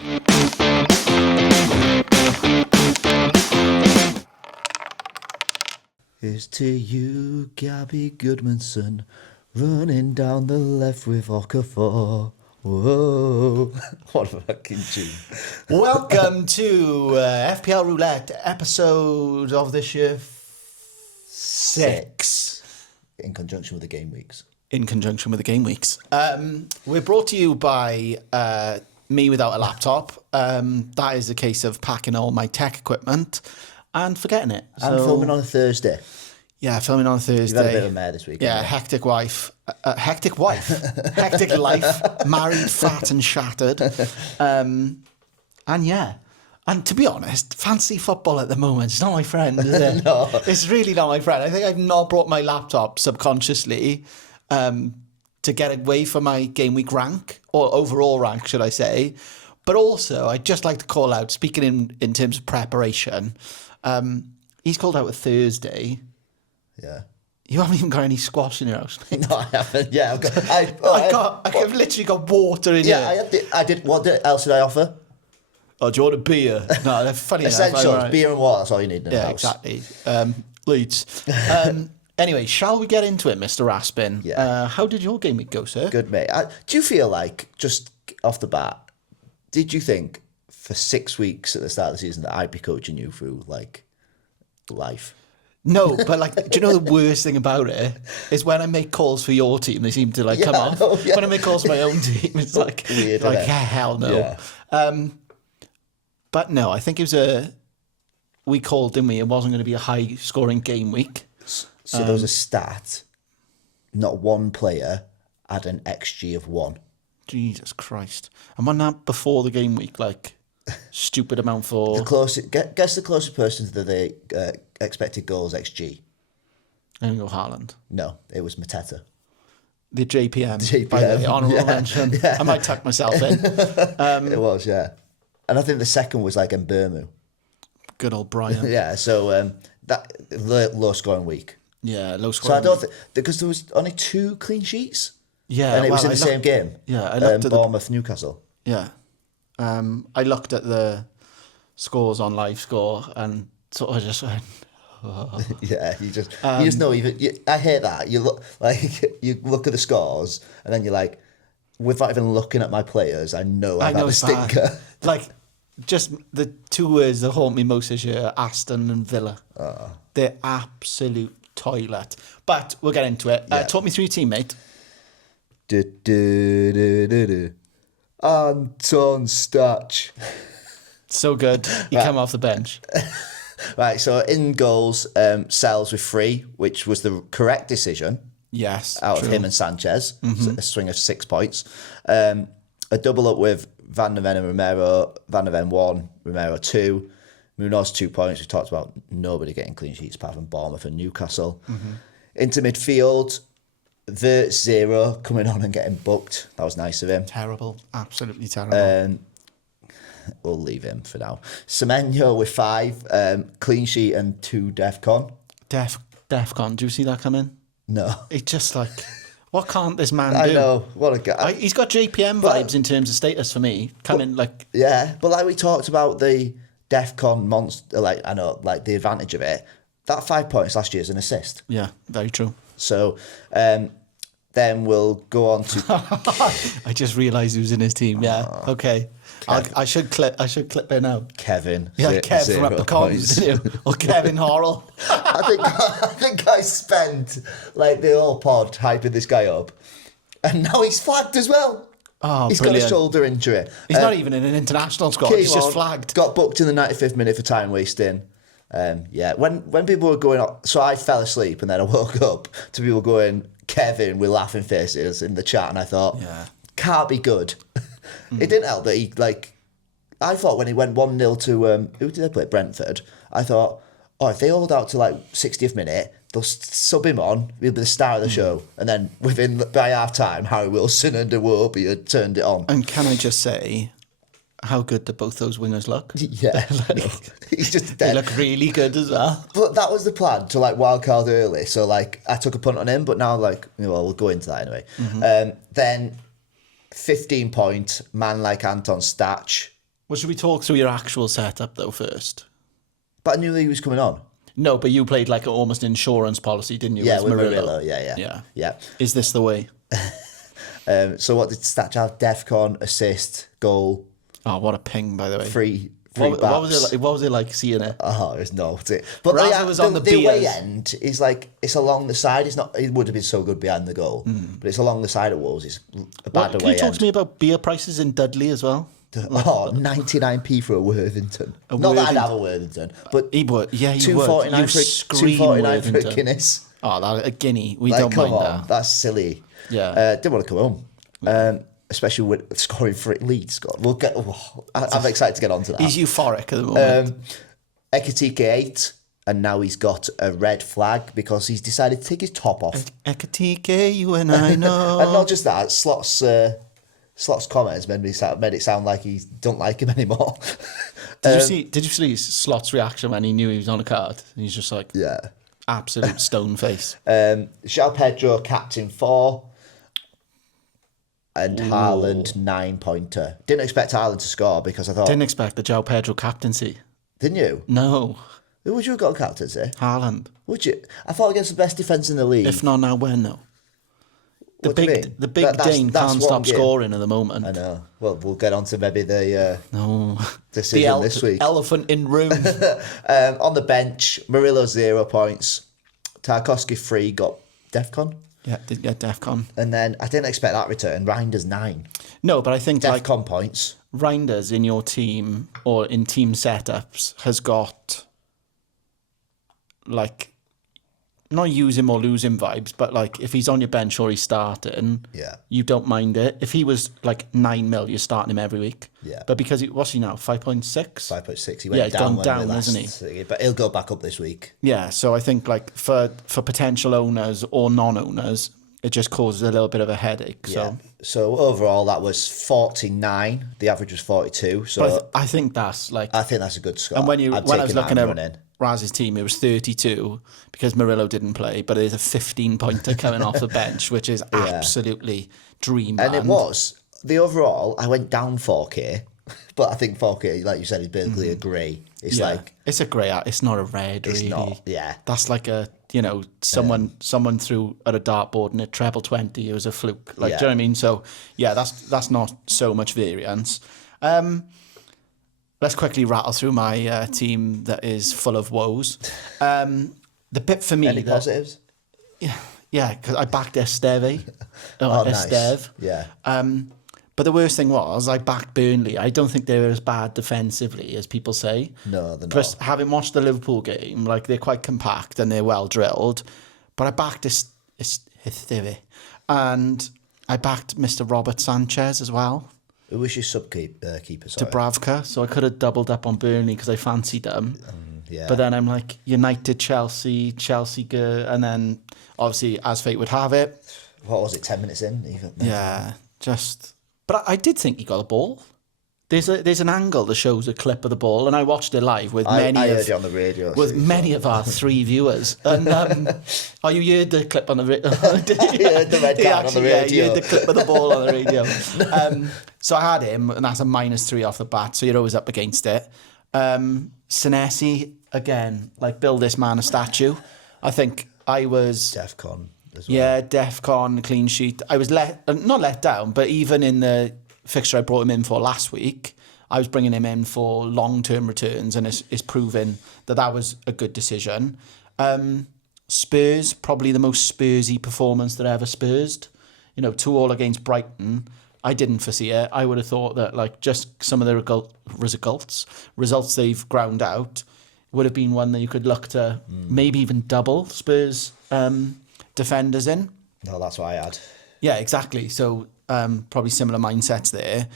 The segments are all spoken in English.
Here's to you, Gabby Goodmanson, running down the left with Okafor. Whoa. What a fucking tune. Welcome to FPL Roulette, episode of this year 6. In conjunction with the game weeks. In conjunction with the game weeks. We're brought to you by me without a laptop. That is a case of packing all my tech equipment and forgetting it. I'm filming on a Thursday. Yeah, filming on a Thursday. You've had a bit of a mare this week. Yeah, hectic wife. Hectic life. Married, fat and shattered. And yeah. And to be honest, fantasy football at the moment is not my friend, is it? No. It's really not my friend. I think I've not brought my laptop subconsciously to get away from my game week rank, or overall rank, should I say. But also, I'd just like to call out, speaking in terms of preparation, he's called out a Thursday. Yeah. You haven't even got any squash in your house. No, I haven't. Yeah, I've literally got water in here. Yeah, I did. What else did I offer? Oh, do you want a beer? No, they're funny Essentials, enough. beer and water, that's all you need in a house. Exactly. Leeds. Anyway, shall we get into it, Mr. Raspin? Yeah. How did your game week go, sir? Good, mate. Do you feel like, just off the bat, did you think for 6 weeks at the start of the season that I'd be coaching you through, like, life? No, but like, do you know the worst thing about it is when I make calls for your team, they seem to like come off. No, yeah. When I make calls for my own team, it's like, weird, like hell no. Yeah. But no, I think it was we called, didn't we? It wasn't going to be a high scoring game week. So there was a stat, not one player had an XG of 1. Jesus Christ. And wasn't that before the game week, like, stupid amount for... Guess the closest person to the expected goals XG. I'm going to go Haaland. No, it was Mateta. The JPM. By the way, honourable mention. Yeah. I might tuck myself in. It was, yeah. And I think the second was like Mbermu. Good old Brian. Yeah, so that low scoring week. Yeah, low So scoring. I don't think, because there was only 2 clean sheets. Yeah, and it was in the same game. Yeah, I looked at Bournemouth, Newcastle. Yeah, I looked at the scores on Live Score and sort of just went. Oh. Yeah, you just know. I hate that. You look at the scores and then you're like, without even looking at my players, I know I've had a stinker. Like, just the 2 words that haunt me most this year are Aston and Villa. They're absolute toilet. But we'll get into it. Yeah. Talk me through your team, mate. Anton Stach. So good. You come off the bench. Right, so in goals, Sells with 3, which was the correct decision. Yes. Out of him and Sanchez. A swing of 6 points. A double up with Van der Ven and Romero. Van der Ven 1, Romero 2. Munoz 2 points. We talked about nobody getting clean sheets apart from Bournemouth and Newcastle. Into midfield, the 0 coming on and getting booked. That was nice of him. Terrible. Absolutely terrible. We'll leave him for now. Semenyo with 5, clean sheet and 2 DEFCON. DEFCON. Do you see that coming? No. It's just like, what can't this man do? I know. What a guy. He's got JPM vibes in terms of status for me. Yeah, but like we talked about the DEFCON monster, like I know, like the advantage of it. That 5 points last year is an assist. Yeah, very true. So then we'll go on to... I just realised he was in his team. Yeah, okay. I should clip it now. Kevin. Yeah, Kev from Up the Comms, or Kevin Horrell. I think I spent like the whole pod hyping this guy up, and now he's flagged as well. Oh, he's brilliant. got a shoulder injury. He's not even in an international squad. He's just flagged. Got booked in the 95th minute for time wasting. Yeah, when people were going on, so I fell asleep and then I woke up to people going Kevin with laughing faces in the chat, and I thought, can't be good. It didn't help that he I thought when he went 1-0 to who did they play? Brentford. I thought, if they hold out to like 60th minute, they'll sub him on. He'll be the star of the show, and then by half time, Harry Wilson and Iwobi had turned it on. And can I just say, how good do both those wingers look? Yeah, he's just dead. They look really good as well. But that was the plan, to like wildcard early. So like I took a punt on him, but now we'll go into that anyway. Then 15 point man like Anton Stach Well, should we talk through your actual setup, though, first? But I knew he was coming on. No, but you played like almost an insurance policy, didn't you? Yeah, as with Murillo. Murillo. Yeah. Is this the way? So what did Statch have? Defcon, assist, goal. Oh, what a ping, by the way. Free what was it like seeing it? Oh, it was naughty. But Razza was on the away end is like, it's along the side. It's not. It would have been so good behind the goal, but it's along the side of Wolves. It's a bad away end. Can you talk to me about beer prices in Dudley as well? 99p for a Worthington. Not that I'd have a Worthington, but he would. Yeah, he would. $2.49 for a Guinness. Oh, that a guinea. We don't mind that. That's silly. Yeah. Didn't want to come home. Especially with scoring for Leeds. We'll get. I'm excited to get onto that. He's euphoric at the moment. Ekatike 8, and now he's got a red flag because he's decided to take his top off. Ekatike, you and I know. And not just that, Slot's comments made it sound like he don't like him anymore. Did you see Slot's reaction when he knew he was on a card? And he's just like, absolute stone face. João Pedro captain 4. And Haaland 9-pointer. Didn't expect Haaland to score because I thought... Didn't expect the João Pedro captaincy. Didn't you? No. Who would you have got captaincy? Haaland. Would you? I thought against the best defence in the league. If not now, when though? The big that's Dane can't stop scoring at the moment. I know. Well, we'll get on to maybe the decision this week. Elephant in room. On the bench, Murillo 0 points. Tarkowski 3 got Defcon. Yeah, did get Defcon. And then I didn't expect that return. Reinders 9. No, but I think Defcon points. Reinders in your team or in team setups has got like not use him or lose him vibes, but like if he's on your bench or he's starting, you don't mind it. If he was like 9 mil, you're starting him every week. Yeah. But because what's he now? 5.6? 5.6. He went down, isn't he? But he'll go back up this week. Yeah. So I think like for potential owners or non-owners, it just causes a little bit of a headache. Yeah. So overall, that was 49. The average was 42. So but I think that's like... I think that's a good score. And when I was looking at Raz's team, it was 32 because Murillo didn't play, but there's a 15-pointer coming off the bench, which is absolutely dreamland. And it was. The overall, I went down 4K, but I think 4K, like you said, is basically a grey. It's like... It's a grey. It's not a red, it's really. Not, That's like a... someone threw at a dartboard and it treble 20. It was a fluke. Like, do you know what I mean? So, that's not so much variance. Let's quickly rattle through my team that is full of woes. The bit for me... Any positives? Yeah, because I backed Esteve. Nice. Esteve. Yeah. But the worst thing was, I backed Burnley. I don't think they were as bad defensively as people say. No, they're not. Plus, having watched the Liverpool game, like they're quite compact and they're well drilled. But I backed Esteve. And I backed Mr. Robert Sanchez as well. Who was your sub-keeper? Dubravka. So I could have doubled up on Burnley because I fancied them. Yeah. But then I'm like, United, Chelsea, and then obviously, as fate would have it. What was it, 10 minutes in? But I did think he got a ball. There's an angle that shows a clip of the ball, and I watched it live with I heard it on the radio. With many of our 3 viewers. And you heard the clip on the radio? I heard the red card on the radio. Yeah, you heard the clip of the ball on the radio. So I had him, and that's a -3 off the bat, so you're always up against it. Sinesi, again, like build this man a statue. I think I was... Defcon as well. Yeah, Defcon, clean sheet. I was not let down, but even in the fixture I brought him in for last week, I was bringing him in for long-term returns, and it's proven that was a good decision. Spurs, probably the most Spursy performance that ever Spursed. 2-2 against Brighton. I didn't foresee it. I would have thought that like just some of the results they've ground out would have been one that you could look to maybe even double Spurs defenders in. No, that's what I had. Yeah, exactly. So probably similar mindsets there.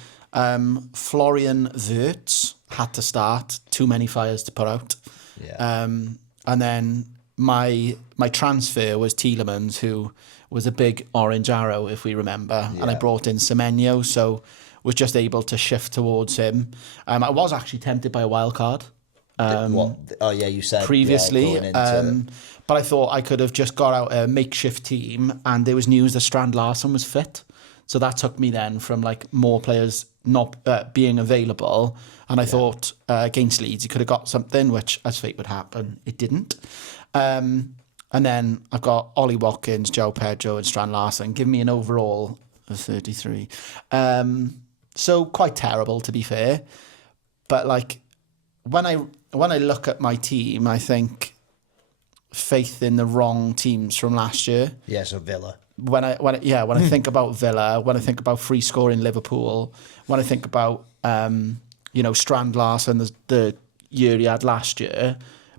Florian Wirtz had to start. Too many fires to put out. Yeah. And then my transfer was Tielemans, who was a big orange arrow, if we remember. Yeah. And I brought in Semenyo, so was just able to shift towards him. I was actually tempted by a wildcard. You said previously. But I thought I could have just got out a makeshift team, and there was news that Strand Larsen was fit. So that took me then from like more players not being available. And I thought against Leeds, he could have got something, which, as fate would happen, it didn't. And then I've got Ollie Watkins, Joe Pedro, and Strand Larsen, giving me an overall of 33. So quite terrible, to be fair. But like when I look at my team, I think faith in the wrong teams from last year. Yeah, so Villa. When I think about Villa, when I think about free scoring Liverpool, when I think about Strand Larsen, the year he had last year,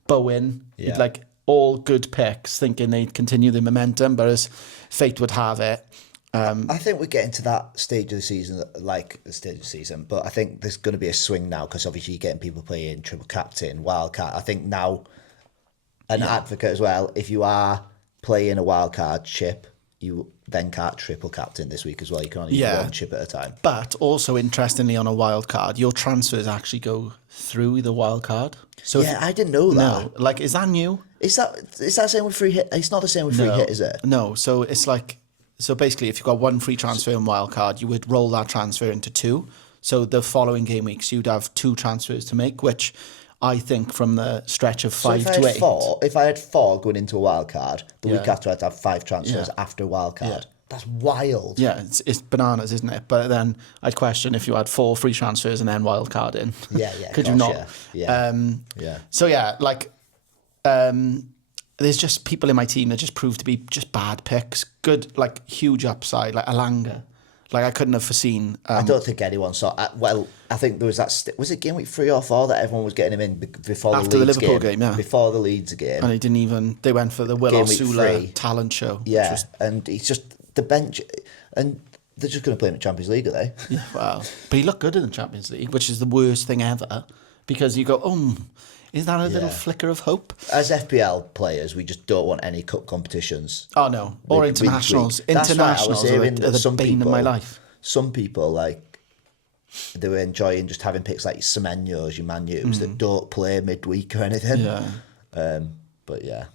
Bowen, like all good picks, thinking they'd continue the momentum, but as fate would have it. I think we're getting to that stage of the season, but I think there's going to be a swing now because obviously you're getting people playing triple captain, wildcard. I think now an advocate as well, if you are playing a wildcard chip, you then can't triple captain this week as well. You can only use one chip at a time. But also, interestingly, on a wild card, your transfers actually go through the wild card. So I didn't know that. No, is that new? Is that the same with free hit? It's not the same with free hit, is it? No. So it's so basically, if you've got one free transfer in wild card, you would roll that transfer into two. So the following game weeks, you'd have two transfers to make, which I think from the stretch of 5 to 8. If I had 4 going into a wild card, the week after I'd have 5 transfers after a wild card. Yeah. That's wild. Yeah, it's bananas, isn't it? But then I'd question if you had 4 free transfers and then wild card in. Could you not? So there's just people in my team that just prove to be just bad picks. Good, huge upside, like Alanga. I couldn't have foreseen. I don't think anyone saw. I think there was that. Was it game week 3 or 4 that everyone was getting him in before after the Liverpool game? Yeah, before the Leeds game. And he didn't even. They went for the Will Osula talent show. Yeah, and he's just the bench, and they're just going to play him in Champions League, are they? Yeah, well, but he looked good in the Champions League, which is the worst thing ever, because you go, is that a little flicker of hope? As FPL players, we just don't want any cup competitions. Oh, no. Or internationals. Internationals are the bane of my life. Some people, they were enjoying just having picks like Semenyo's, your Man U's, that don't play midweek or anything. Yeah. But yeah.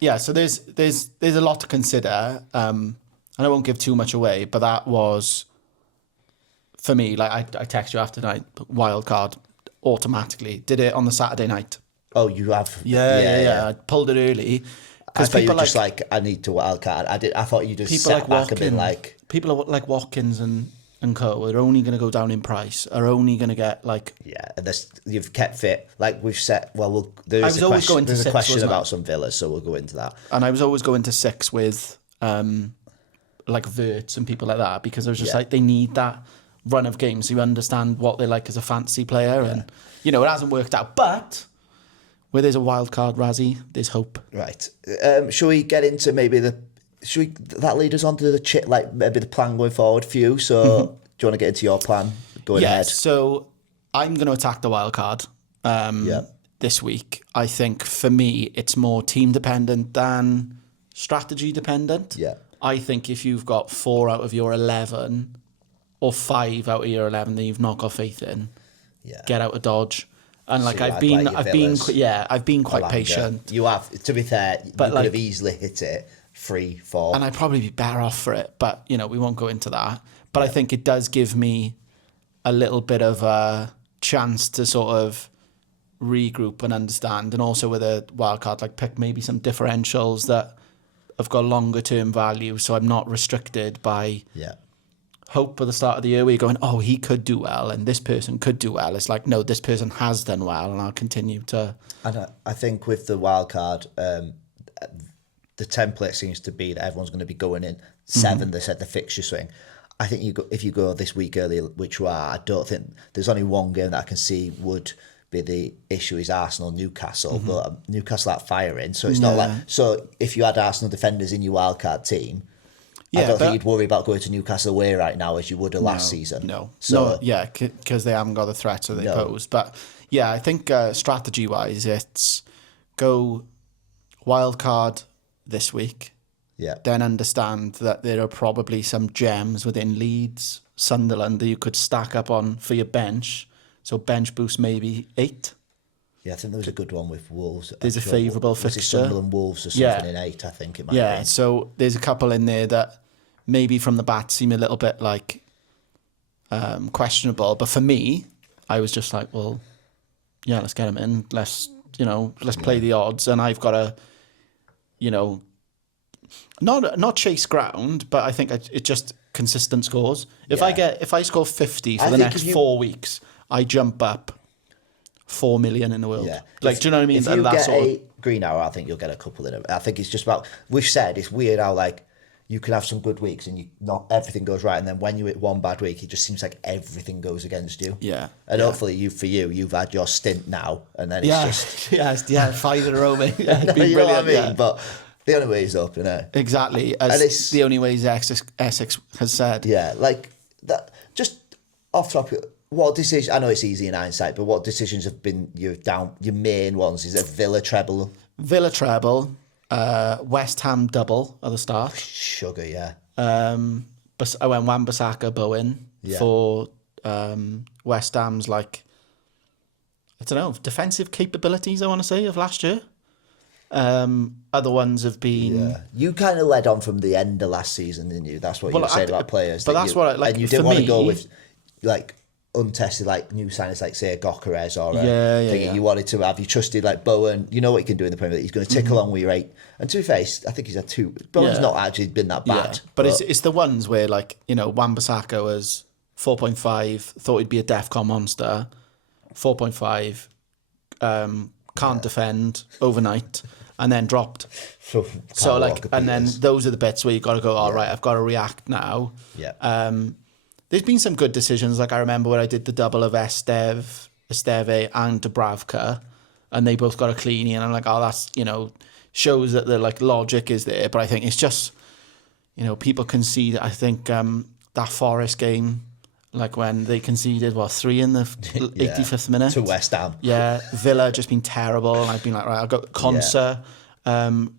Yeah, so there's a lot to consider. And I won't give too much away, but that was, for me, I text you after night, wildcard. Automatically did it on the Saturday night. Oh, you have? Yeah. I pulled it early because people just I need to wildcard. I thought you just sat back and been people like Watkins and co are only going to go down in price. Are only going to get and you've kept fit. We've set. Well, there's a question about some villas, so we'll go into that. And I was always going to 6 with Verts and people like that because I was just they need that run of games so you understand what they're like as a fantasy player and it hasn't worked out, but where there's a wild card, Razzie, there's hope. Right. Shall we get into that lead us on to the maybe the plan going forward for you? So do you want to get into your plan going ahead? So I'm going to attack the wild card this week. I think for me it's more team dependent than strategy dependent. I think if you've got 4 out of your 11 or 5 out of your 11 that you've not got faith in, get out of Dodge. And I've been quite patient. You have, to be fair, you could have easily hit it 3, 4. And I'd probably be better off for it, but we won't go into that. But I think it does give me a little bit of a chance to sort of regroup and understand, and also with a wild card, pick maybe some differentials that have got longer term value, so I'm not restricted by hope at the start of the year where you're going, he could do well and this person could do well. It's no, this person has done well and I'll continue to. And I think with the wild card, the template seems to be that everyone's going to be going in 7. They said the fixture swing. I think if you go this week early, which you are, I don't think there's only one game that I can see would be the issue is Arsenal Newcastle, but Newcastle are firing, so it's not so if you had Arsenal defenders in your wild card team. I don't think you'd worry about going to Newcastle away right now as you would last season. Because they haven't got the threat that they pose. But I think strategy-wise, it's go wild card this week. Then understand that there are probably some gems within Leeds, Sunderland that you could stack up on for your bench. So bench boost maybe 8. Yeah, I think there was a good one with Wolves. There's a favourable fixture. Sunderland Wolves or something in 8, I think it might be. Yeah, so there's a couple in there that maybe from the bat seem a little bit questionable. But for me, I was just like, well, yeah, let's get him in. Let's play the odds. And I've got to, not chase ground, but I think it just consistent scores. If I score 50 for the next 4 weeks, I jump up 4 million in the world. Yeah. Do you know what I mean? If you get a green hour, I think you'll get a couple in it. I think it's just about, we've said it's weird how you can have some good weeks and not everything goes right, and then when you hit one bad week, it just seems like everything goes against you. Yeah. And hopefully you've had your stint now, and then it's just 5 in a row, mate. Yeah, you know what I mean? Yeah. But the only way is up, Exactly. As it's the only way Essex has said. Yeah, like that. Just off topic, what decision? I know it's easy in hindsight, but what decisions have been your main ones? Is it Villa treble? Villa treble. West Ham double at the start. Sugar, yeah. I went Wan-Bissaka Bowen for West Ham's defensive capabilities, I want to say, of last year. Other ones have been... Yeah. You kind of led on from the end of last season, didn't you? That's what you were saying about players. But that's what I like. And you didn't want to go with untested new signers say a Gokares or you wanted to have, you trusted Bowen, you know what he can do in the Premier League, he's going to tick along with your 8, and to be fair, I think he's had 2. Bowen's not actually been that bad, but it's the ones where Wan-Bissaka was 4.5, thought he'd be a DEFCON monster, 4.5, can't defend overnight, and then dropped. And then those are the bits where you got to go, all right, I've got to react now. There's been some good decisions. I remember when I did the double of Esteve and Dubravka, and they both got a cleanie, and I'm like, oh, that's, shows that the logic is there. But I think it's just, people concede. I think that Forest game, when they conceded, 3 in the 85th minute? To West Ham. Yeah, Villa just been terrible, and I've been like, right, I'll go Conser,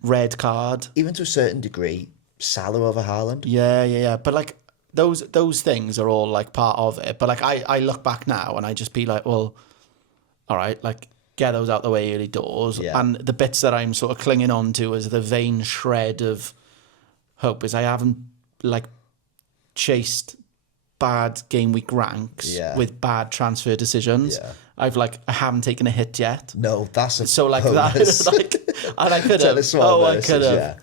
red card. Even to a certain degree, Salah over Haaland. Yeah. But those things are all part of it, but I look back now and I just be like, well, all right, get those out the way early doors. And the bits that I'm sort of clinging on to as the vain shred of hope is I haven't chased bad game week ranks with bad transfer decisions. I haven't taken a hit yet. No, that's a that and I could have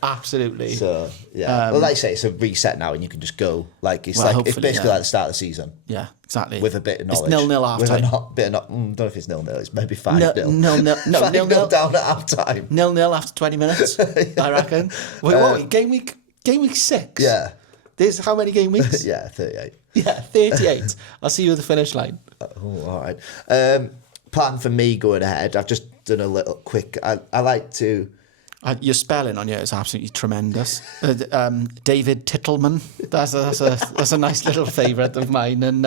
absolutely. So well, like I say, it's a reset now, and you can just go it's basically like the start of the season. Yeah, exactly. With a bit of knowledge. It's 0-0 half time. Don't know if it's 0-0. It's maybe 5-0. 0-0 down at half time. 0-0 after 20 minutes. I reckon. Wait, game week 6. Yeah. There's how many game weeks? 38. Yeah, 38. I'll see you at the finish line. Oh, all right. Plan for me going ahead. I've just done a little quick. I like to. Your spelling on you is absolutely tremendous. David Tittleman. That's a nice little favourite of mine. And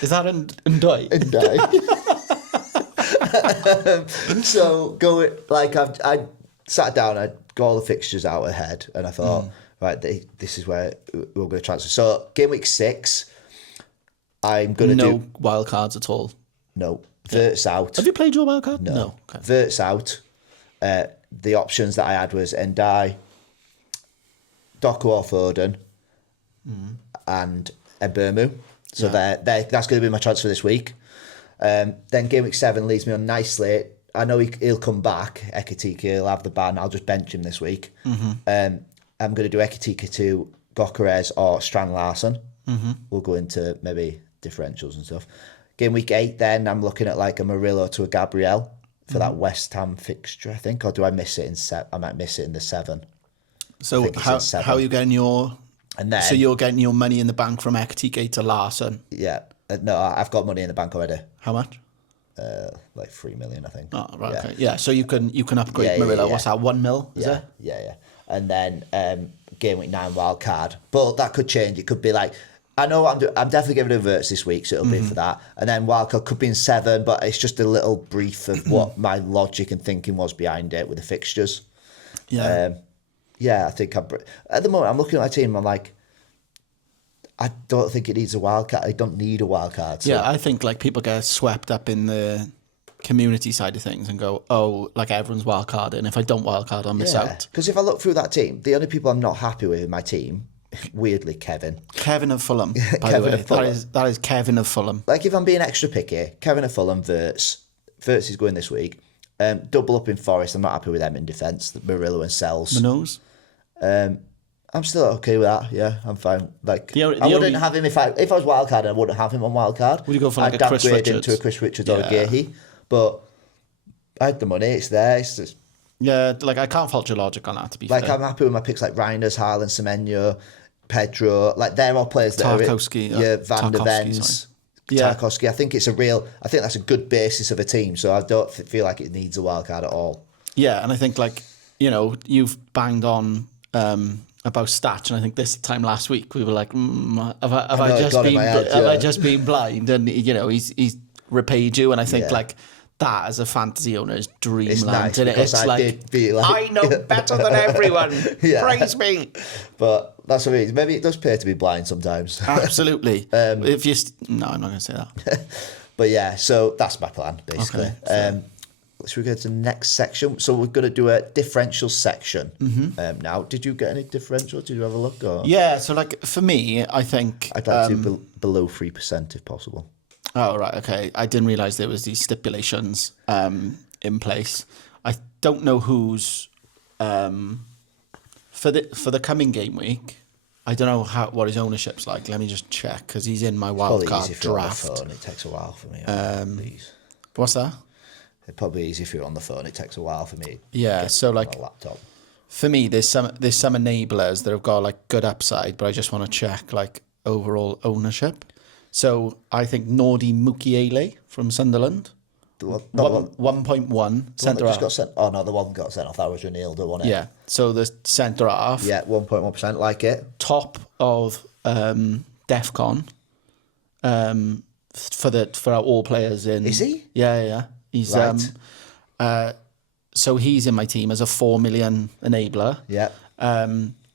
is that Ndoi? Ndoi. So I sat down. I got all the fixtures out ahead, and I thought. Right, this is where we're going to transfer. So, game week 6, I'm going to do... No wildcards at all? No. Vert's out. Have you played your wildcard? No. Okay. Vert's out. The options that I had was Ndai, Doku or Foden, and Mbermu. So that's going to be my transfer this week. Then game week 7 leaves me on nicely. I know he'll come back, Ekitike, he'll have the ban. I'll just bench him this week. I'm going to do Ekitike to Gokares or Strand Larsen. We'll go into maybe differentials and stuff. Game week 8, then I'm looking at a Murillo to a Gabriel for that West Ham fixture, I think. Or do I miss it in 7? I might miss it in the 7. So how are you getting your... And then, so you're getting your money in the bank from Ekitike to Larsen? Yeah. No, I've got money in the bank already. How much? 3 million, I think. Oh, right, okay. Yeah, so you can upgrade Murillo. What's that, 1 mil? Is it? Yeah. And then game week 9 wild card, but that could change. It could be I know what I'm definitely giving Verts this week, so it'll be for that. And then wild card could be in 7, but it's just a little brief of what my logic and thinking was behind it with the fixtures. I think at the moment I'm looking at my team. I'm like, I don't think it needs a wild card. I don't need a wild card. So. Yeah, I think people get swept up in the community side of things and go, oh, everyone's wildcard, and if I don't wildcard, I'll miss out. Because if I look through that team, the only people I'm not happy with in my team weirdly Kevin. Kevin of Fulham, by the way. That is Kevin of Fulham. Like, if I'm being extra picky, Kevin of Fulham, Wirtz is going this week. Double up in Forest. I'm not happy with them in defence. Murillo and Sells. Manos? I'm still okay with that. Yeah, I'm fine. Like, I wouldn't only... have him if I was wildcard. I wouldn't have him on wildcard. Would you go for like I'd a Chris downgrade Richards? him to a Chris Richards or a Gahey. But I had the money. It's there. It's just, yeah, like I can't fault your logic on that. To be like, fair, I'm happy with my picks like Reinders, Haaland, Semenyo, Pedro. Like, they're all players that Tarkowski, are Van der Vens, Tarkowski. I think that's a good basis of a team. So I don't feel like it needs a wildcard at all. Yeah, and I think, like, you know, you've banged on about stats, and I think this time last week we were like, have I just been blind? And, you know, he's repaid you, and I think like that as a fantasy owner's dreamland. It's nice, like, did feel like I know better than everyone. Praise me. But that's what it is. Maybe it does pay to be blind sometimes. Absolutely. If you no, I'm not going to say that. But yeah, so that's my plan basically. Okay, should we go to the next section? So we're going to do a differential section. Now, did you get any differentials? Did you have a look? Or? Yeah, so like for me, I think I'd like to do below 3% if possible. Oh, right, okay. I didn't realise there was these stipulations in place. I don't know who's for the coming game week. I don't know what his ownership's like. Let me just check, because he's in my wildcard draft. On the phone. It takes a while for me. What's that? It's probably easy if you're on the phone. It takes a while for me. Yeah, so like laptop. For me, there's some enablers that have got like good upside, but I just want to check like overall ownership. So I think Nordi Mukiele from Sunderland, 1.1 centre half. The one got sent off. That was Ronaldo, wasn't it? Yeah. So the centre half. Yeah, 1.1%. Like it. Top of DEFCON. For our all players in. Is he? Yeah. He's right. So he's in my team as a 4 million enabler. Yeah.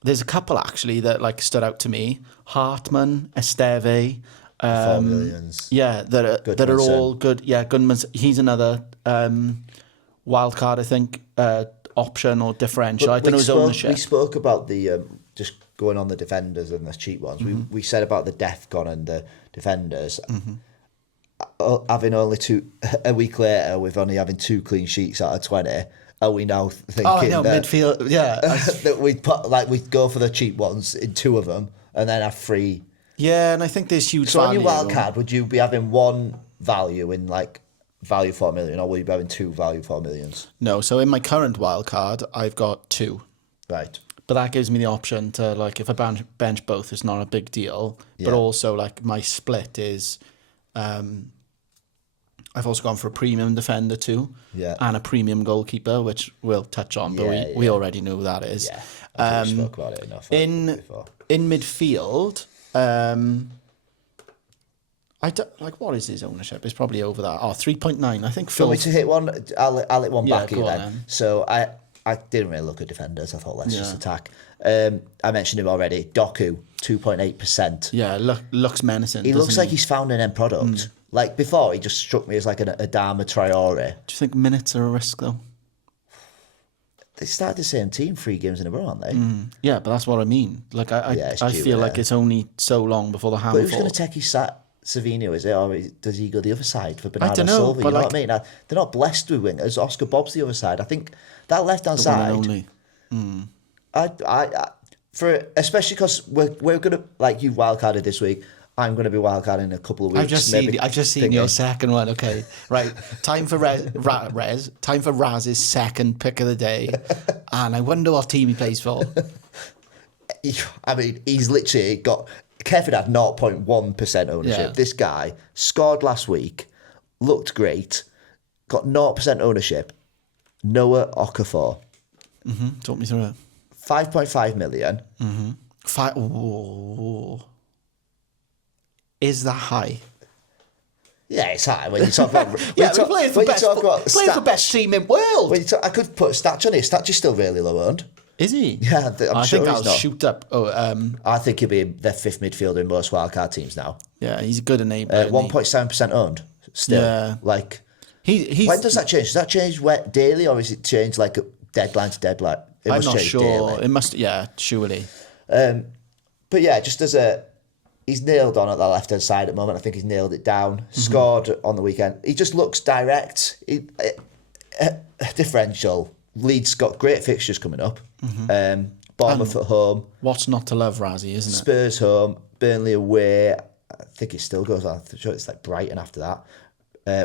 There's a couple actually that like stood out to me. Hartman, Esteve. 4 millions. Yeah, that are all good. Yeah, Gunman's. He's another wildcard, I think, option or differential. I don't know his ownership. We spoke about the just going on the defenders and the cheap ones. Mm-hmm. We said about the DEFCON and the defenders. Mm-hmm. Having only a week later, with only having 2 clean sheets out of 20, are we now thinking that midfield? Yeah, that we'd go for the cheap ones in 2 of them and then have 3. Yeah, and I think there's huge value. So on your wild card, would you be having 1 value in like value 4 million, or will you be having 2 value 4 millions? No, so in my current wild card, I've got 2. Right. But that gives me the option to, like, if I bench both, it's not a big deal. Yeah. But also, like, my split is, I've also gone for a premium defender too, and a premium goalkeeper, which we'll touch on, but we already know who that is. Yeah, I think we spoke about it enough. In midfield, I don't like, what is his ownership? It's probably over that. 3.9. I think. Want me to hit one? I'll hit one back here then. So I didn't really look at defenders. I thought let's just attack. I mentioned him already. Doku, 2.8%. Yeah, looks menacing. He looks like he's found an end product. Like before, he just struck me as like an Adama Traore. Do you think minutes are a risk though? They started the same team 3 games in a row, aren't they? Yeah, but that's what I mean. Like I feel like it's only so long before the hammer falls. But who's going to take his Savino, is it? Or does he go the other side for Bernardo I don't know, Silva? You know like, what I mean? They're not blessed with wingers. Oscar Bob's the other side. I think that left-hand side... especially because we're going to... Like, you've wildcarded this week. I'm going to be wildcarding in a couple of weeks. I've just seen your second one. Okay, right. Time for Time for Raz's second pick of the day, and I wonder what team he plays for. I mean, he's literally got... Kevin had 0.1% ownership. Yeah. This guy scored last week, looked great, got 0% ownership. Noah Okafor. Talk me through it. 5.5 million. Is that high? Yeah, it's high. When you talk about playing for best team in world. I could put Statch on here. Statch is still really low owned. Is he? Yeah, I think I'll shoot up. I think he'll be their 5th midfielder in most wildcard teams now. Yeah, he's a good enabler. 1.7% owned still. Yeah. Like, when does that change? Does that change daily, or is it change like deadline to deadline? I'm not sure. Daily. It must, surely. But yeah, just he's nailed on at the left-hand side at the moment. I think he's nailed it down. Scored on the weekend. He just looks direct. Differential. Leeds got great fixtures coming up. Bournemouth at home. What's not to love, Razzie, isn't it? Spurs home. Burnley away. I think it still goes on. I'm sure it's like Brighton after that.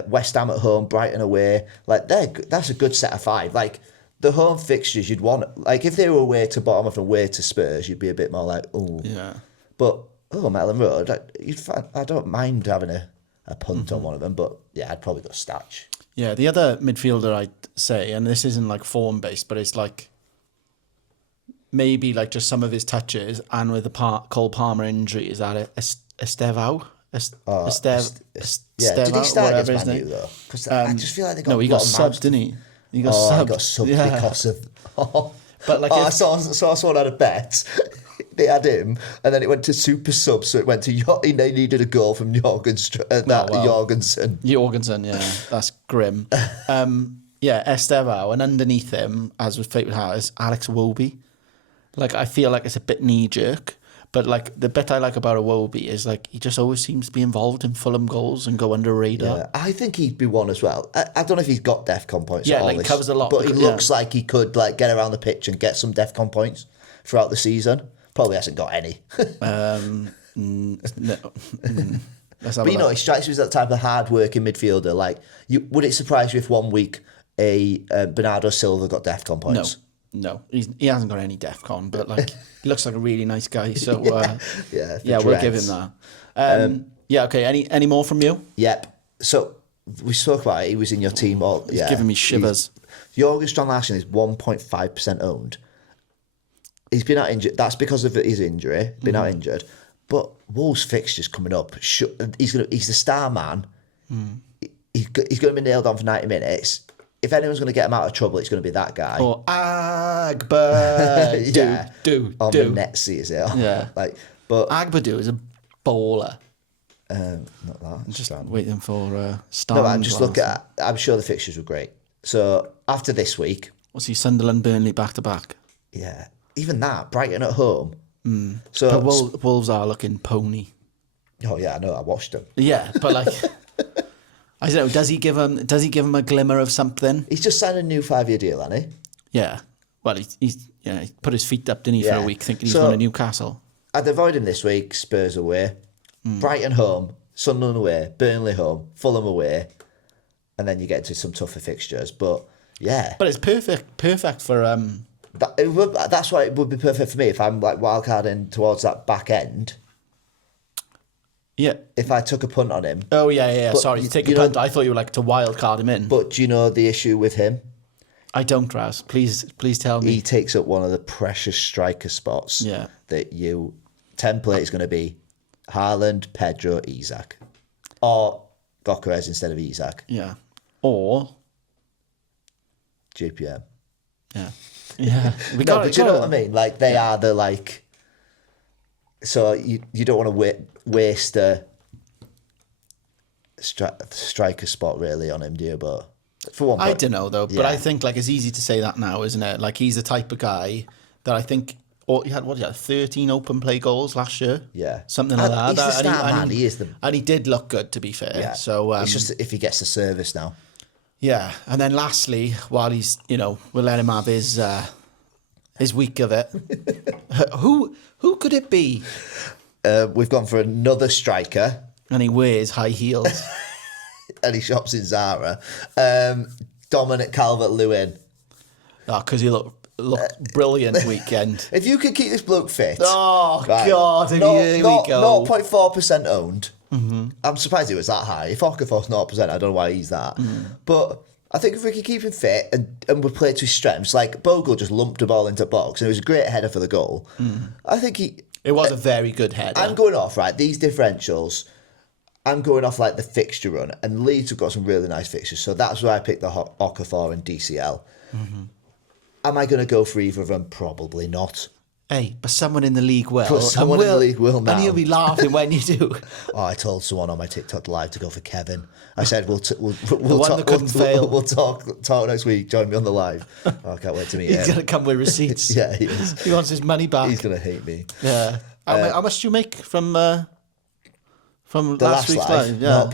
West Ham at home. Brighton away. Like that's a good set of 5. Like the home fixtures you'd want. Like if they were away to Bournemouth and away to Spurs, you'd be a bit more like, oh. Yeah. But Melon Road, I don't mind having a punt on one of them. But yeah, I'd probably go Statch. Yeah, the other midfielder I'd say, and this isn't like form based, but it's like maybe like just some of his touches, and with the Cole Palmer injury, is that Estevao? Yeah, did he start against Man U though? Because I just feel like they got he got subbed, didn't he? He got subbed because of. But like, I saw someone had a bet. They had him, and then it went to super sub, so it went to they needed a goal from Jorgensen. Jorgensen, yeah, that's grim. Estevao, and underneath him, as with Fate with Heart, is Alex Iwobi. Like, I feel like it's a bit knee-jerk, but like the bit I like about Iwobi is like he just always seems to be involved in Fulham goals and go under radar. Yeah, I think he'd be one as well. I don't know if he's got DEFCON points. Yeah, like he covers a lot, but he looks like he could like get around the pitch and get some DEFCON points throughout the season. Probably hasn't got any. No. But you know, he strikes me as that type of hard-working midfielder. Like, would it surprise you if one week a Bernardo Silva got DEFCON points? No, he hasn't got any DEFCON, but like he looks like a really nice guy. So we'll give him that. Okay. Any more from you? Yep. So we spoke about it. He was in your team. He's giving me shivers. Jorgen Strand Larsen is 1.5% owned. He's been out injured. That's because of his injury. Been out injured. But Wolves' fixtures coming up. He's the star man. He's going to be nailed on for 90 minutes. If anyone's going to get him out of trouble, it's going to be that guy. Or Agbadu. On the Netsy, is it? Yeah. But Agbadu is a baller. Not that. I'm just waiting for Star. No, but I'm just looking at. I'm sure the fixtures were great. So after this week, what's he? Sunderland, Burnley, back to back. Yeah, even that Brighton at home. So Wolves are looking pony. Oh yeah, I know. I watched them. Yeah, but like, I don't know. Does he give him a glimmer of something? He's just signed a new 5-year deal, hasn't he? Yeah. Well, he put his feet up, didn't he, for a week, thinking he's going to Newcastle. I'd avoid him this week. Spurs away, Brighton home, Sunderland away, Burnley home, Fulham away, and then you get to some tougher fixtures. But yeah, but it's perfect for That's why it would be perfect for me if I'm like wildcarding towards that back end. Yeah. If I took a punt on him. Oh yeah. Sorry, you take a punt. I thought you were like to wildcard him in. But do you know the issue with him? I don't, Raz. Please tell me. He takes up one of the precious striker spots. Yeah. That template is going to be Haaland, Pedro, Isak, or Gyökeres instead of Isak. Yeah. Or JPM. Yeah. Yeah. But you know what I mean? Like they are the like. So you don't want to waste a striker spot really on him, do you? But for one, I don't know though. But I think like it's easy to say that now, isn't it? Like he's the type of guy that I think. He had 13 open play goals last year. Yeah, something like that. He's the star man. He is and he did look good, to be fair. Yeah. So it's just if he gets the service now. Yeah, and then lastly, while he's we'll let him have his week of it. Who could it be? We've gone for another striker, and he wears high heels, and he shops in Zara. Dominic Calvert-Lewin. Because he looked brilliant weekend. If you could keep this bloke fit. Oh, right, God, here we go. 0.4% owned. Mm-hmm. I'm surprised it was that high. If Okafor's 0%, I don't know why he's that. But I think if we could keep him fit and we play to his strengths, like Bogle just lumped the ball into box and it was a great header for the goal. I think it was a very good header. I'm going off, right, these differentials, I'm going off like the fixture run, and Leeds have got some really nice fixtures, so that's where I picked the Okafor and DCL. Mm-hmm. Am I going to go for either of them? Probably not. Hey, but someone in the league will. But someone in the league will now. And he'll be laughing when you do. I told someone on my TikTok live to go for Kevin. I said we'll talk next week. Join me on the live. Oh, I can't wait to meet him. He's going to come with receipts. Yeah, he is. He wants his money back. He's going to hate me. Yeah. How much do you make from the last week's live? Yeah. Not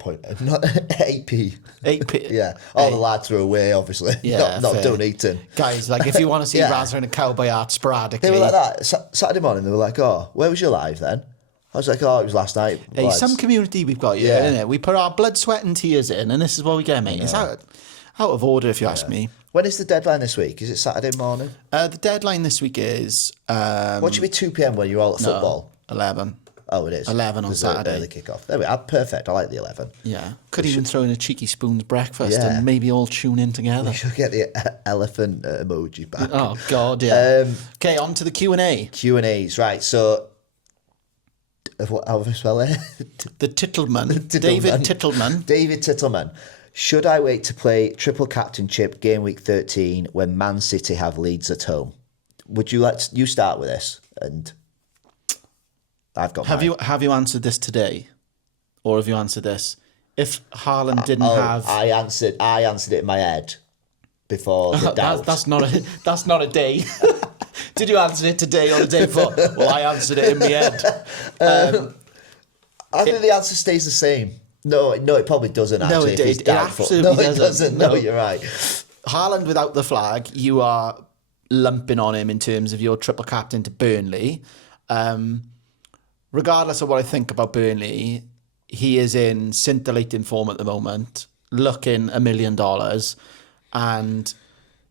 8p. 8p. Yeah. All the lads were away, obviously. Yeah, not fair. donating. Guys, like, if you want to see Razza in a cowboy hat sporadically. They were like that. Saturday morning, they were like, oh, where was your live then? I was like, oh, it was last night. Hey, lads. some community we've got here, innit? We put our blood, sweat and tears in, and this is what we get, mate. It's out of order, if you ask me. When is the deadline this week? Is it Saturday morning? The deadline this week is... what should be 2 p.m. when you're all at football? 11. Oh, it is. 11 on Saturday. Early kick-off. There we are. Perfect. I like the 11. Yeah. Could even throw in a cheeky spoon's breakfast and maybe all tune in together. We should get the elephant emoji back. Oh, God, yeah. Okay, on to the Q&A. Q&As, right. So, how do I spell it? The Tittleman. David Tittleman. David Tittleman. Should I wait to play triple captainship game week 13 when Man City have Leeds at home? Would you you start with this? And I've got Have you answered this today? Or have you answered this? If Haaland didn't have... I answered it in my head before the doubt. That's not a day. Did you answer it today or the day before? Well, I answered it in my head. I think the answer stays the same. No, it probably doesn't actually. No, it absolutely doesn't. No, it doesn't. No, you're right. Haaland without the flag, you are lumping on him in terms of your triple captain to Burnley. Regardless of what I think about Burnley, he is in scintillating form at the moment, looking $1 million. And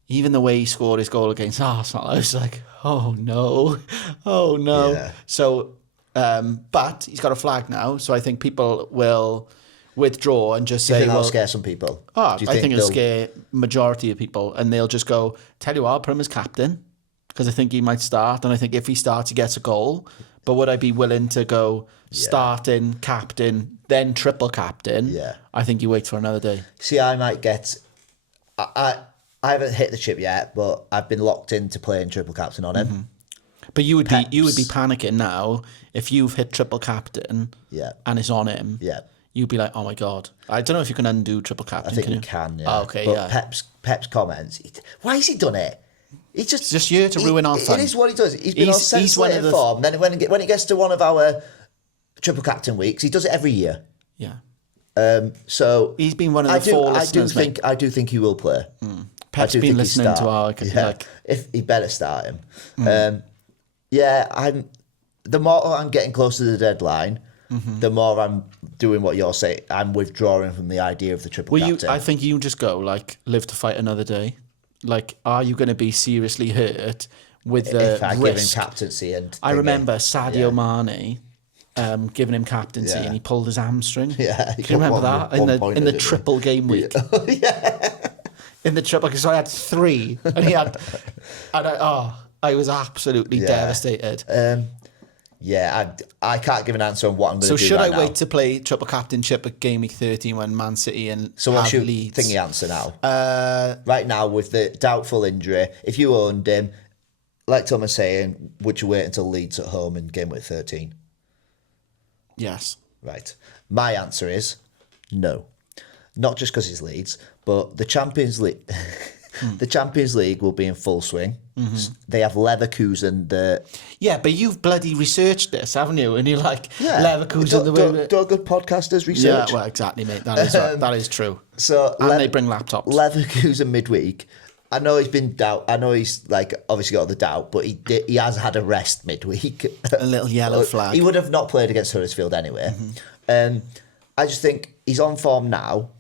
even the way he scored his goal against Arsenal, I was like, oh no. Yeah. So, but he's got a flag now, so I think people will withdraw and just say, Do you think that'll scare some people? I think it'll scare majority of people, and they'll just go, tell you what, I'll put him as captain, because I think he might start, and I think if he starts, he gets a goal. But would I be willing to go starting, captain, then triple captain? Yeah. I think you wait for another day. See, I might get... I haven't hit the chip yet, but I've been locked into playing triple captain on him. Mm-hmm. But you would be panicking now if you've hit triple captain and it's on him. Yeah. You'd be like, oh my God. I don't know if you can undo triple captain. I think you can, yeah. Oh, okay, but Pep's comments, why has he done it? He's just here to ruin our fun. It is what he does. He's been on sensitive form. Then when it gets to one of our triple captain weeks, he does it every year. Yeah. So he's been one of the four listeners. I do think he will play. Pep's been listening to our... If he better start him. The more I'm getting close to the deadline, the more I'm doing what you're saying. I'm withdrawing from the idea of the triple captain. I think you just go, live to fight another day. Are you going to be seriously hurt with the if I risk? give him captaincy? And I remember Sadio Mane giving him captaincy and he pulled his hamstring. Yeah, can you remember that in the triple game week? In the triple, because I had 3 and he had, I was absolutely devastated. I can't give an answer on what I'm going to do. So should I wait to play triple captainship at game week 13 when Man City and so what's your Leeds? thingy answer now? Right now with the doubtful injury, if you owned him, like Tom was saying, would you wait until Leeds at home in game week 13? Yes. Right. My answer is no. Not just because it's Leeds, but the Champions League. The Champions League will be in full swing. Mm-hmm. They have Leverkusen. Yeah, but you've bloody researched this, haven't you? And you're like, Leverkusen. Do good podcasters research? Yeah, well, exactly, mate. That is true. So they bring laptops. Leverkusen midweek. I know he's been doubt. I know he's obviously got the doubt, but he has had a rest midweek. A little yellow flag. He would have not played against Huddersfield anyway. Mm-hmm. I just think he's on form now.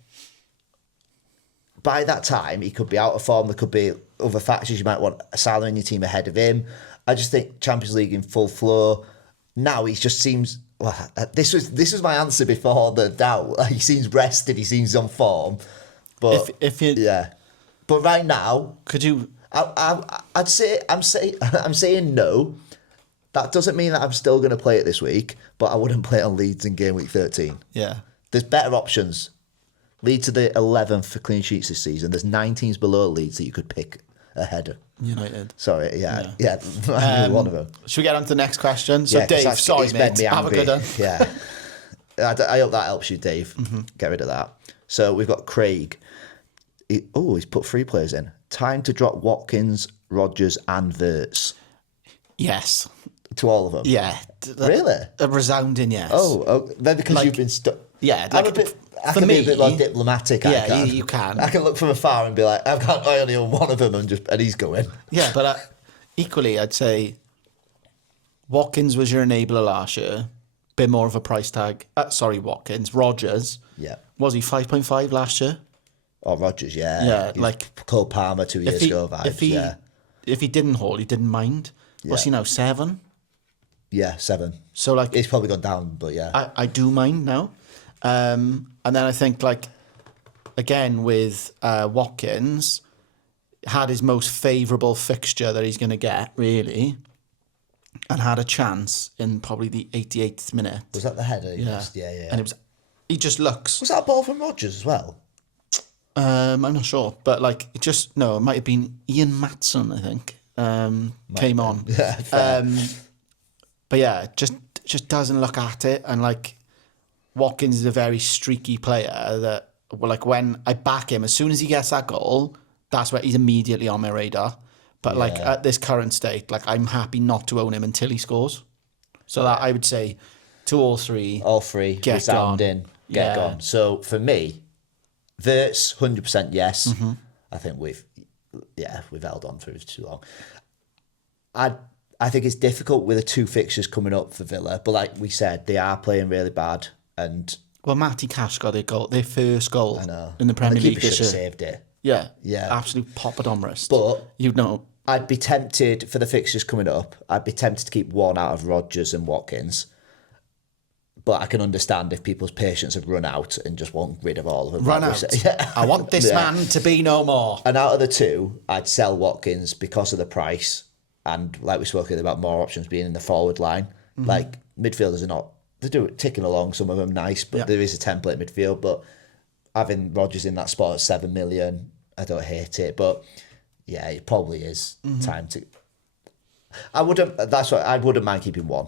By that time, he could be out of form. There could be other factors. You might want Salah in your team ahead of him. I just think Champions League in full flow. Now he just seems... Well, this was my answer before the doubt. He seems rested. He seems on form. But But right now, could you? I'd say I'm saying no. That doesn't mean that I'm still going to play it this week, but I wouldn't play it on Leeds in game week 13. Yeah, there's better options. Leeds are the 11th for clean sheets this season. There's 9 teams below Leeds that you could pick ahead of. United. Sorry, yeah. One of them. Should we get on to the next question? So Dave, sorry mate, have a good one. Yeah. I hope that helps you, Dave. Mm-hmm. Get rid of that. So we've got Craig. He's put 3 players in. Time to drop Watkins, Rodgers and Wirtz. Yes. To all of them? Yeah. Really? A resounding yes. Oh, maybe because you've been stuck. Yeah, I can be a bit more diplomatic. Yeah, you can. I can look from afar and be like, I only own one of them, and he's going. Yeah, but equally, I'd say Watkins was your enabler last year. Bit more of a price tag. Watkins. Rodgers. Yeah. Was he 5.5 last year? Oh, Rodgers, yeah. Yeah, He's like Cole Palmer 2 years ago. Vibes, if he didn't haul, he didn't mind. What's he now? 7? Yeah, 7. So like he's probably gone down, but yeah. I do mind now. And then I think like again with Watkins had his most favourable fixture that he's going to get really, and had a chance in probably the 88th minute. Was that the header? Yeah. And he just looks. Was that a ball from Rodgers as well? I'm not sure, but like it might have been Ian Matson, I think. Came on. Yeah, but yeah, just doesn't look at it, and like Watkins is a very streaky player that, like, when I back him, as soon as he gets that goal, that's where he's immediately on my radar. But like at this current state, like I'm happy not to own him until he scores. So that I would say 2 or 3. All 3. Get resounding. Get gone. So for me, Verts 100% yes. Mm-hmm. I think we've held on for too long. I think it's difficult with the 2 fixtures coming up for Villa, but like we said, they are playing really bad. And Matty Cash got their first goal in the the Premier League keeper this should have year. saved it. Yeah, absolute poppadomrist. But I'd be tempted for the fixtures coming up. I'd be tempted to keep one out of Rodgers and Watkins. But I can understand if people's patience have run out and just want rid of all of them. Run out. I want this man to be no more. And out of the 2, I'd sell Watkins because of the price. And like we spoke about, more options being in the forward line. Mm-hmm. Like midfielders are not, they're ticking along, some of them nice, but there is a template midfield. But having Rodgers in that spot at 7 million, I don't hate it. But yeah, it probably is time to. I wouldn't mind keeping one.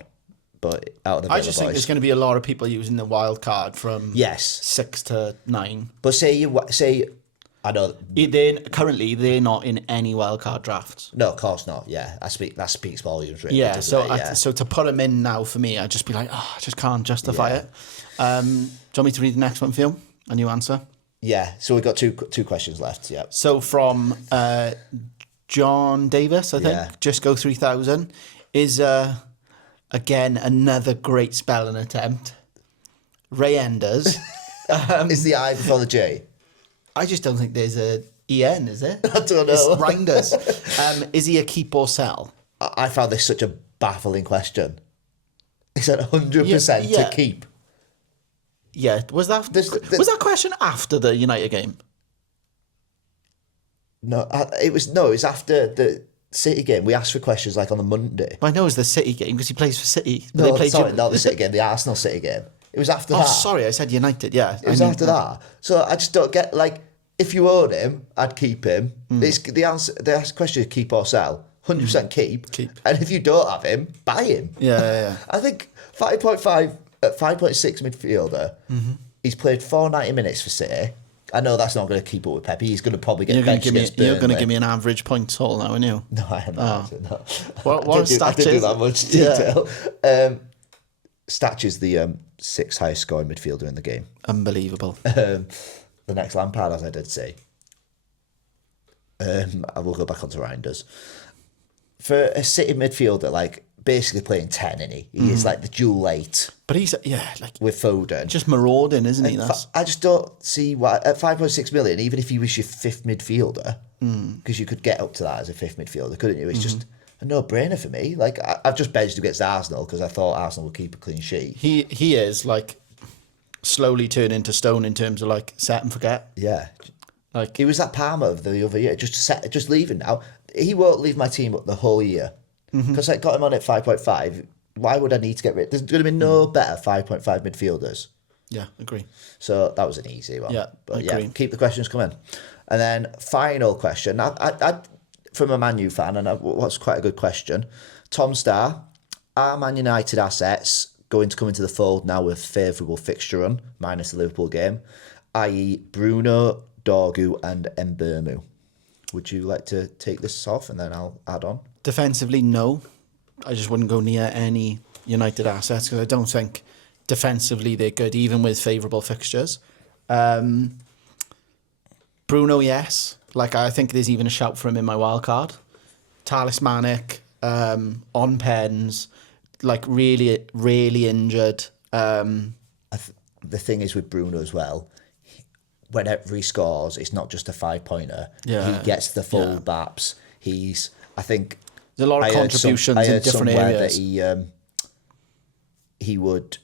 But out of the I just think there's going to be a lot of people using the wild card from 6 to 9. But I know they're not in any wild card drafts. No, of course not. Yeah, that speaks volumes. Really, yeah. So to put them in now for me, I'd just be like, I just can't justify it. Do you want me to read the next one, Phil? A new answer. Yeah. So we've got two questions left. Yeah. So from John Davis, I think, just go 3,000 is. Again, another great spelling attempt. Ray Enders. Is the I before the J? I just don't think there's a EN, is it? I don't know. It's Reinders. Is he a keep or sell? I found this such a baffling question. He said 100% to keep. Yeah. Was that question after the United game? No, it was after the City game. We asked for questions like on the Monday. I know it was the City game because he plays for City. No, not the City game, the Arsenal City game. It was after that. Oh, sorry, I said United, yeah. It was after that. So I just don't get, like, if you own him, I'd keep him. The question is keep or sell. 100% keep. And if you don't have him, buy him. Yeah. I think 5.6 midfielder, he's played 490 minutes for City. I know that's not going to keep up with Pepe. He's going to probably get benched against Burnley. You're going to give me an average point total now, aren't you? No, I am not. No. What stats I didn't do that much detail. Statue is the 6th highest scoring midfielder in the game. Unbelievable. The next Lampard, as I did say. I will go back onto Reinders. For a City midfielder, like, basically playing 10, isn't he? He is like the dual 8. But he's, with Foden. Just marauding, isn't he? I just don't see why, at 5.6 million, even if he was your 5th midfielder, because you could get up to that as a 5th midfielder, couldn't you? It's just a no-brainer for me. Like, I've just benched against Arsenal because I thought Arsenal would keep a clean sheet. He is, like, slowly turning to stone in terms of, like, set and forget. Yeah. Like, he was that Palmer of the other year, just leaving now. He won't leave my team up the whole year. Because I got him on at 5.5. Why would I need to get rid? There's going to be no better 5.5 midfielders. Yeah, agree. So that was an easy one. Yeah, but agree. Keep the questions coming. And then final question. I from a Man U fan, and what's quite a good question. Tom Starr, are Man United assets going to come into the fold now with favourable fixture run, minus the Liverpool game, i.e. Bruno, Dorgu and Mbeumo? Would you like to take this off and then I'll add on? Defensively, no. just wouldn't go near any United assets because I don't think defensively they're good, even with favourable fixtures. Bruno, yes. Like, I think there's even a shout for him in my wildcard. Talismanic, on pens, like really, really injured. The thing is with Bruno as well, whenever he scores, it's not just a 5-pointer. Yeah. He gets the full baps. I think... There's a lot of contributions in different areas. That he would...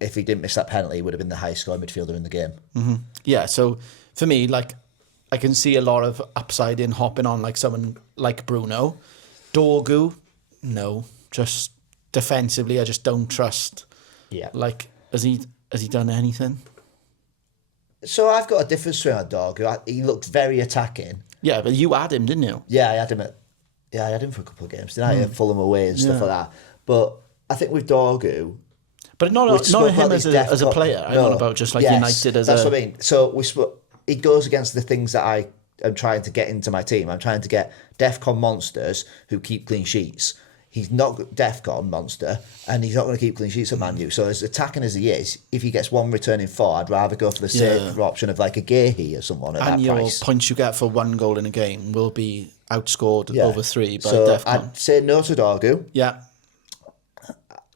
If he didn't miss that penalty, he would have been the highest scoring midfielder in the game. Mm-hmm. Yeah, so for me, like, I can see a lot of upside in hopping on like someone like Bruno. Dorgu, no. Just defensively, I just don't trust. Yeah. Like, has he done anything? So I've got a different swing on Dorgu. He looked very attacking. Yeah, but you had him, didn't you? Yeah, I had him for a couple of games. Didn't I? At Fulham away and stuff like that. But I think with Dorgu... But not him as a player. I'm on about just like United as that's what I mean. So he goes against the things that I am trying to get into my team. I'm trying to get DEFCON monsters who keep clean sheets. He's not DEFCON monster, and he's not going to keep clean sheets at Man U. So as attacking as he is, if he gets one returning 4, I'd rather go for the safer option of like a Gehi or someone at that price. And your points you get for 1 goal in a game will be outscored over 3 by so DEFCON. I'd say no to Dorgu. Yeah.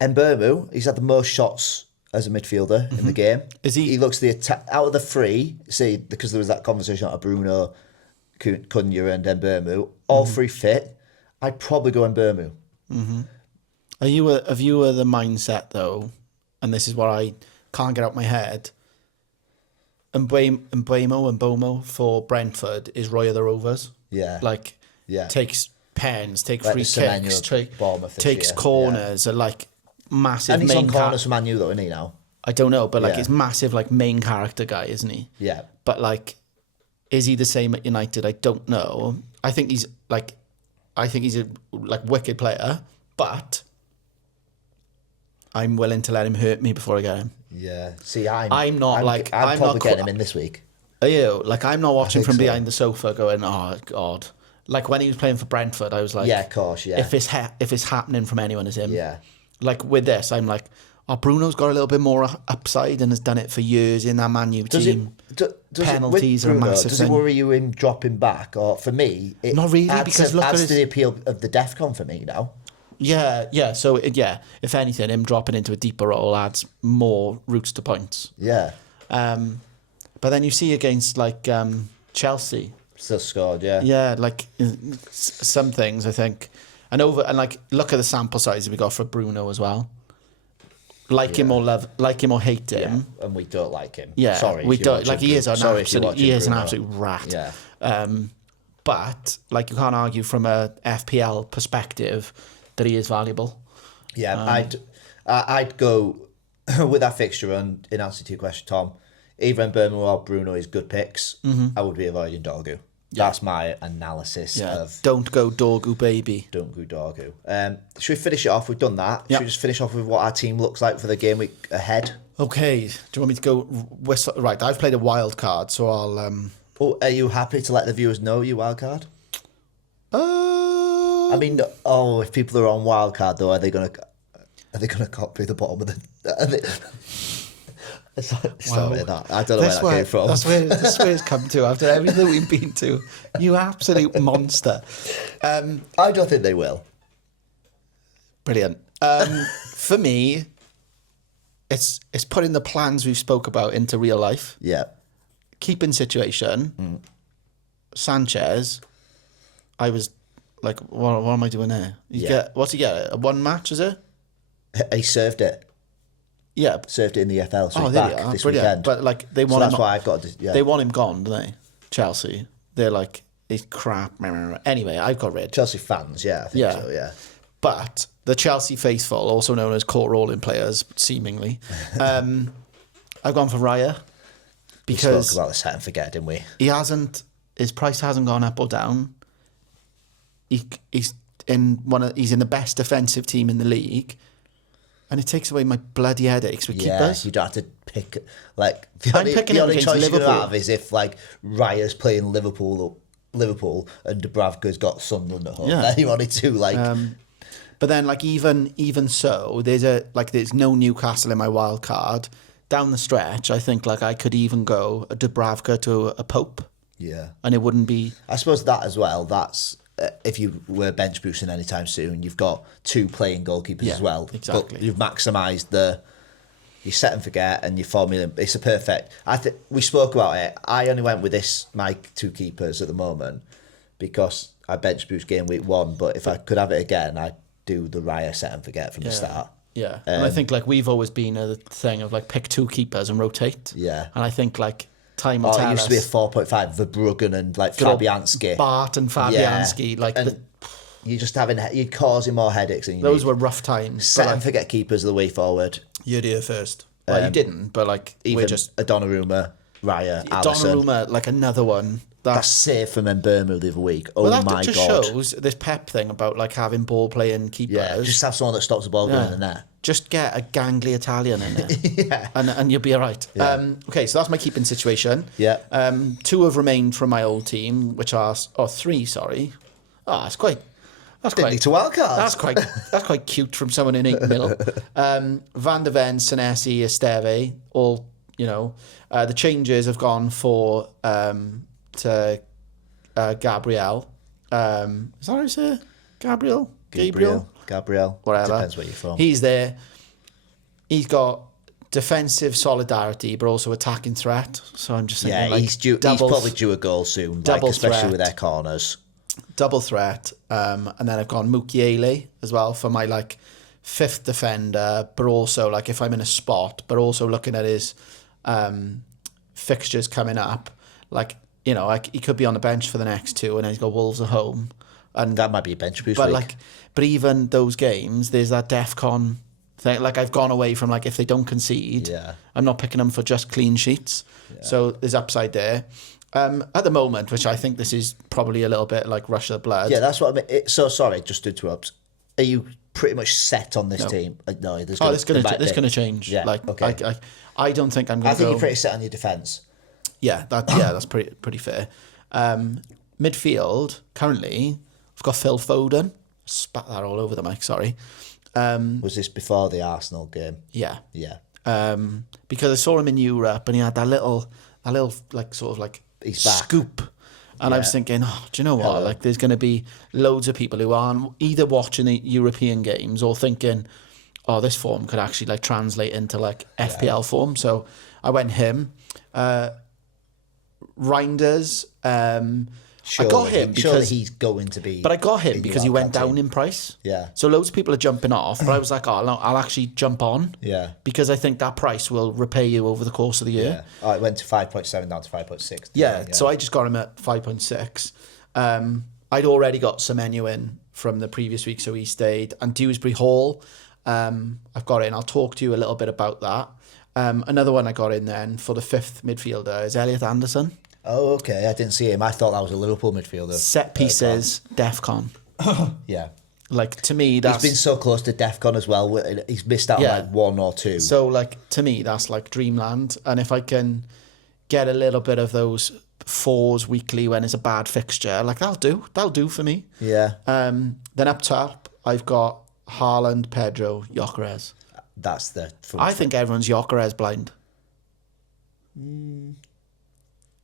Mbeumo, he's had the most shots as a midfielder in the game. He looks the out of the 3, because there was that conversation out of Bruno, Cunha and Mbeumo, all 3 fit. I'd probably go Mbeumo. Mm-hmm. Are you of the mindset though, and this is what I can't get out my head, Mbeumo for Brentford is Roy of the Rovers. Yeah. Like, takes pens, takes like free kicks, takes corners, are like massive. And he's on corners for Man U though, isn't he now? I don't know, but like he's massive, like main character guy, isn't he? Yeah. But like, is he the same at United? I don't know. I think he's a like wicked player, but I'm willing to let him hurt me before I get him. Yeah. See, I'm probably getting him in this week. Are you? Like, I'm not watching from behind the sofa going, oh God. Like when he was playing for Brentford, I was like, yeah, of course, yeah. If it's happening from anyone, it's him. Yeah. Like with this, I'm like, oh, Bruno's got a little bit more upside and has done it for years in that Man U team. Penalties are a massive does thing. Does it worry you him dropping back? Or for me, it not really, because look at adds to the appeal of the DEFCON for me now. Yeah. So if anything, him dropping into a deeper role adds more routes to points. Yeah. But then you see against like Chelsea, still scored. Yeah. Yeah, like some things I think, and like look at the sample size we got for Bruno as well. Like him or hate him, and we don't like him. Yeah, sorry, we don't like. He is an absolute rat. Yeah. But like you can't argue from a FPL perspective that he is valuable. Yeah, I'd go with that fixture. And in answer to your question, Tom, either Mbeumo or Bruno is good picks. Mm-hmm. I would be avoiding Dorgu. Yeah. That's my analysis of... Don't go Dorgu, baby. Don't go Dorgu. Should we finish it off? We've done that. Should we just finish off with what our team looks like for the game week ahead? Okay. Do you want me to go... Right, I've played a wild card, so I'll... are you happy to let the viewers know your wild card? I mean, if people are on wild card, though, are they going to copy the bottom of the... Sorry, that. I don't know where that came from. That's where it's come to after everything we've been to. You absolute monster. I don't think they will. Brilliant. For me, it's putting the plans we spoke about into real life. Yeah. Keeping situation. Sanchez. I was like, what am I doing there? What's he get? A 1 match, is it? He served it. Yeah, served it in the EFL, so he's back this weekend. But like they want that's why I've got. They want him gone, don't they? Chelsea, they're like he's crap. Anyway, I've got rid. Chelsea fans, I think so. Yeah, but the Chelsea faithful, also known as court rolling players, seemingly, I've gone for Raya because we spoke about this set and forget, didn't we? His price hasn't gone up or down. He's in the best defensive team in the league. And it takes away my bloody headaches with keepers. You don't have to pick... Like, the only choice you have is if, like, Raya's playing Liverpool and Dubravka's got Sunderland at home. Then you wanted to, like... But then, like, even so, there's no Newcastle in my wild card. Down the stretch, I think, like, I could even go a Dubravka to a Pope. Yeah. And it wouldn't be... I suppose that as well, that's... if you were bench boosting anytime soon, you've got 2 playing goalkeepers as well. Exactly. But you've maximised you set and forget and your formula. It's a perfect... we spoke about it. I only went with my 2 keepers at the moment because I bench boost game week 1, but if I could have it again, I'd do the Raya set and forget from the start. Yeah, and I think, like, we've always been a thing of, like, pick 2 keepers and rotate. Yeah. And I think, like, time will tell us. It used to be a 4.5, Verbruggen and, like, Fabianski. Bart and Fabianski. Yeah. Like, you're just you're causing more headaches than you those were rough times. Set and forget keepers are the way forward. You're here first. Well, you didn't, but, like, even we're just... a Donnarumma, Raya, Alisson. Donnarumma, like, another one. That's safe from Mbeumo the other week. Oh, well, my God. That just shows this Pep thing about, like, having ball-playing keepers. Yeah, just have someone that stops the ball going in the net. Just get a gangly Italian in there. Yeah. And you'll be all right. Yeah. Okay, so that's my keeping situation. Yeah. 2 have remained from my old team, which are... 3, sorry. That's quite... Didn't need to wildcard. That's quite cute from someone in 8 mil. Van der Ven, Senesi, Esteve, all, you know. The changes have gone to Gabriel. Is that how you say it? Gabriel? Whatever. Depends where you're from. He's there. He's got defensive solidarity, but also attacking threat. So I'm just thinking, he's probably due a goal soon, especially with their corners. Double threat. And then I've gone Mukiele as well for my, like, 5th defender, but also, like, if I'm in a spot, but also looking at his fixtures coming up, like, you know, like, he could be on the bench for the next 2, and then he's got Wolves at home. And that might be a bench boost week. But even those games, there's that DEFCON thing. Like, I've gone away from, like, if they don't concede, I'm not picking them for just clean sheets. Yeah. So there's upside there. At the moment, which I think this is probably a little bit like rush of the blood. Yeah, that's what I mean. So sorry, just to interrupt. Are you pretty much set on this team? No, there's going to change. Yeah, like, okay. I don't think I'm going to go... I think you're pretty set on your defence. Yeah, that's pretty fair. Midfield, currently, I've got Phil Foden. Spat that all over the mic, sorry. Was this before the Arsenal game? Yeah. Yeah. Because I saw him in Europe and he had that little like, sort of like scoop. And I was thinking, do you know what? Like, there's going to be loads of people who aren't either watching the European games or thinking, this form could actually, like, translate into, like, FPL form. So I went him. Reinders, I got him because he's going to be. But I got him because he went down in price. Yeah. So loads of people are jumping off, but I was like, I'll actually jump on. Yeah. Because I think that price will repay you over the course of the year. Yeah. It went to 5.7 down to 5.6. Yeah. So I just got him at 5.6. I'd already got Semenyo in from the previous week, so he stayed. And Dewsbury Hall, I've got in. I'll talk to you a little bit about that. Another one I got in then for the 5th midfielder is Elliot Anderson. Oh, okay. I didn't see him. I thought that was a Liverpool midfielder. Set pieces, DEFCON. Yeah. Like, to me, that's... He's been so close to DEFCON as well. He's missed out on, like, 1 or 2. So, like, to me, that's, like, dreamland. And if I can get a little bit of those 4s weekly when it's a bad fixture, like, that'll do. That'll do for me. Yeah. Then up top, I've got Haaland, Pedro, Gyökeres. That's the... I think everyone's Gyökeres blind.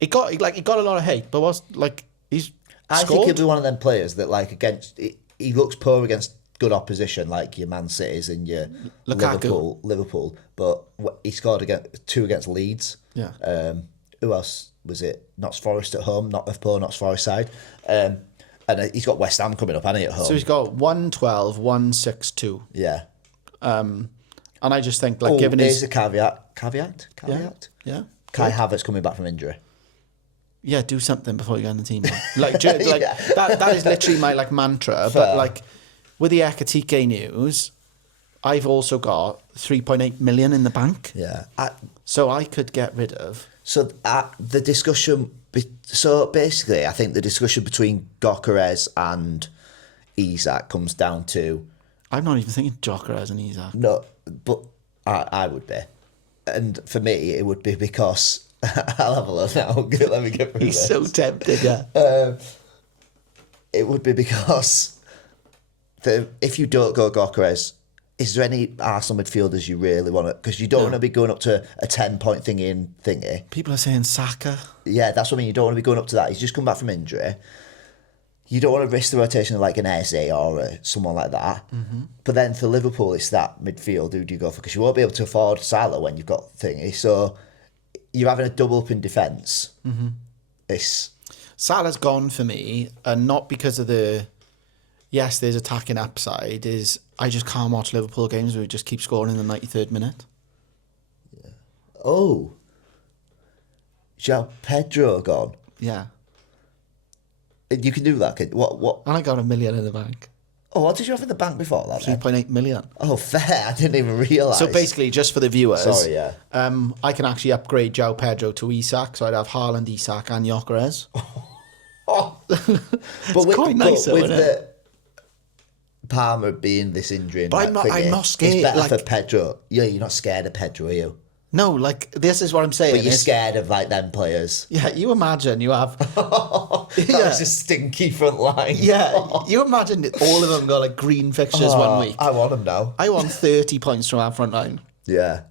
He got a lot of hate, but he's I think he'll be one of them players that, like, he looks poor against good opposition, like your Man Cities and your Liverpool, but he scored 2 against Leeds. Yeah. Who else was it? Notts Forest at home, not of poor Notts Forest side. And he's got West Ham coming up, hasn't he, at home? So he's got 112, 162. Yeah. And I just think, like, given his... There's a caveat. Yeah. Kai Havertz coming back from injury. Yeah, do something before you get on the team. That is literally my, like, mantra. Fair. But, like, with the Ekatike news, I've also got 3.8 million in the bank. Yeah. So I could get rid of... So the discussion... So basically, I think the discussion between Gyökeres and Isak comes down to... I'm not even thinking Gyökeres and Isak. No, but I would be. And for me, it would be because... I'll have a look now. Let me get through this. He's so tempted, yeah. It would be because if you don't go Gyökeres, is there any Arsenal midfielders you really want to? Because you don't want to be going up to a 10-point thingy. People are saying Saka. Yeah, that's what I mean. You don't want to be going up to that. He's just come back from injury. You don't want to risk the rotation of like an Eze or someone like that. Mm-hmm. But then for Liverpool, it's that midfield. Who do you go for? Because you won't be able to afford Salah when you've got thingy. So you're having a double up in defence. Mm-hmm. Salah's gone for me, and not because of yes, there's attacking upside. I just can't watch Liverpool games where we just keep scoring in the 93rd minute. Yeah. Oh. João Pedro gone. Yeah. You can do that. What? And I got $1 million in the bank. Oh, what did you have in the bank before that? 3.8 million. Oh, fair. I didn't even realise. So basically, just for the viewers, sorry, yeah. I can actually upgrade João Pedro to Isak, so I'd have Haaland, Isak, and Gyökeres. Oh. But quite nice, with the Palmer being this injury, but I'm not scared. It's better for Pedro. Yeah, you're not scared of Pedro, are you? No, like, this is what I'm saying. But you're scared of, like, them players. Yeah, you imagine you have... that was a stinky front line. Yeah, you imagine all of them got, like, green fixtures 1 week. I want them now. I want 30 points from our front line. Yeah.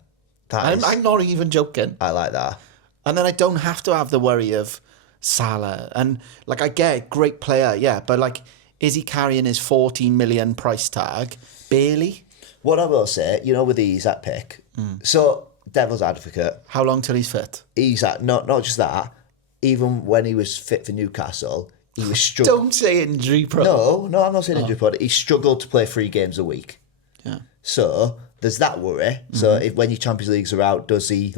I'm not even joking. I like that. And then I don't have to have the worry of Salah. And, like, I get it, great player, yeah, but, like, is he carrying his 14 million price tag? Barely. What I will say, with the Isak pick, so... Devil's advocate. How long till he's fit? Isak, not just that. Even when he was fit for Newcastle, he was struggling. Don't say injury prone. No, I'm not saying injury prone. He struggled to play 3 games a week. Yeah. So there's that worry. Mm-hmm. So when your Champions Leagues are out, does he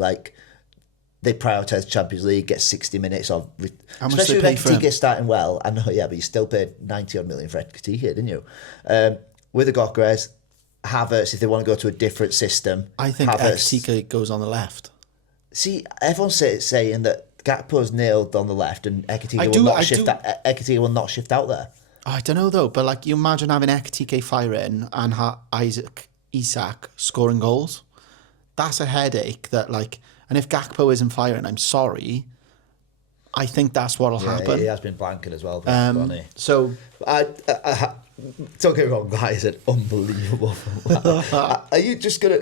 they prioritise Champions League, get 60 minutes of... How much especially they pay with for him? Ekitike starting well. I know, yeah, but you still paid 90-odd million for Ekitike, didn't you? With the Gyökeres, Havertz, if they want to go to a different system. I think Ekitike goes on the left. See, everyone's saying that Gakpo's nailed on the left and Ekitike will not shift out there. I don't know though, but like you imagine having Ekitike fire in and Isak scoring goals. That's a headache that like, and if Gakpo isn't firing, I'm sorry. I think that's what'll happen. He has been blanking as well. So don't get me wrong, that is an unbelievable. Are you just gonna?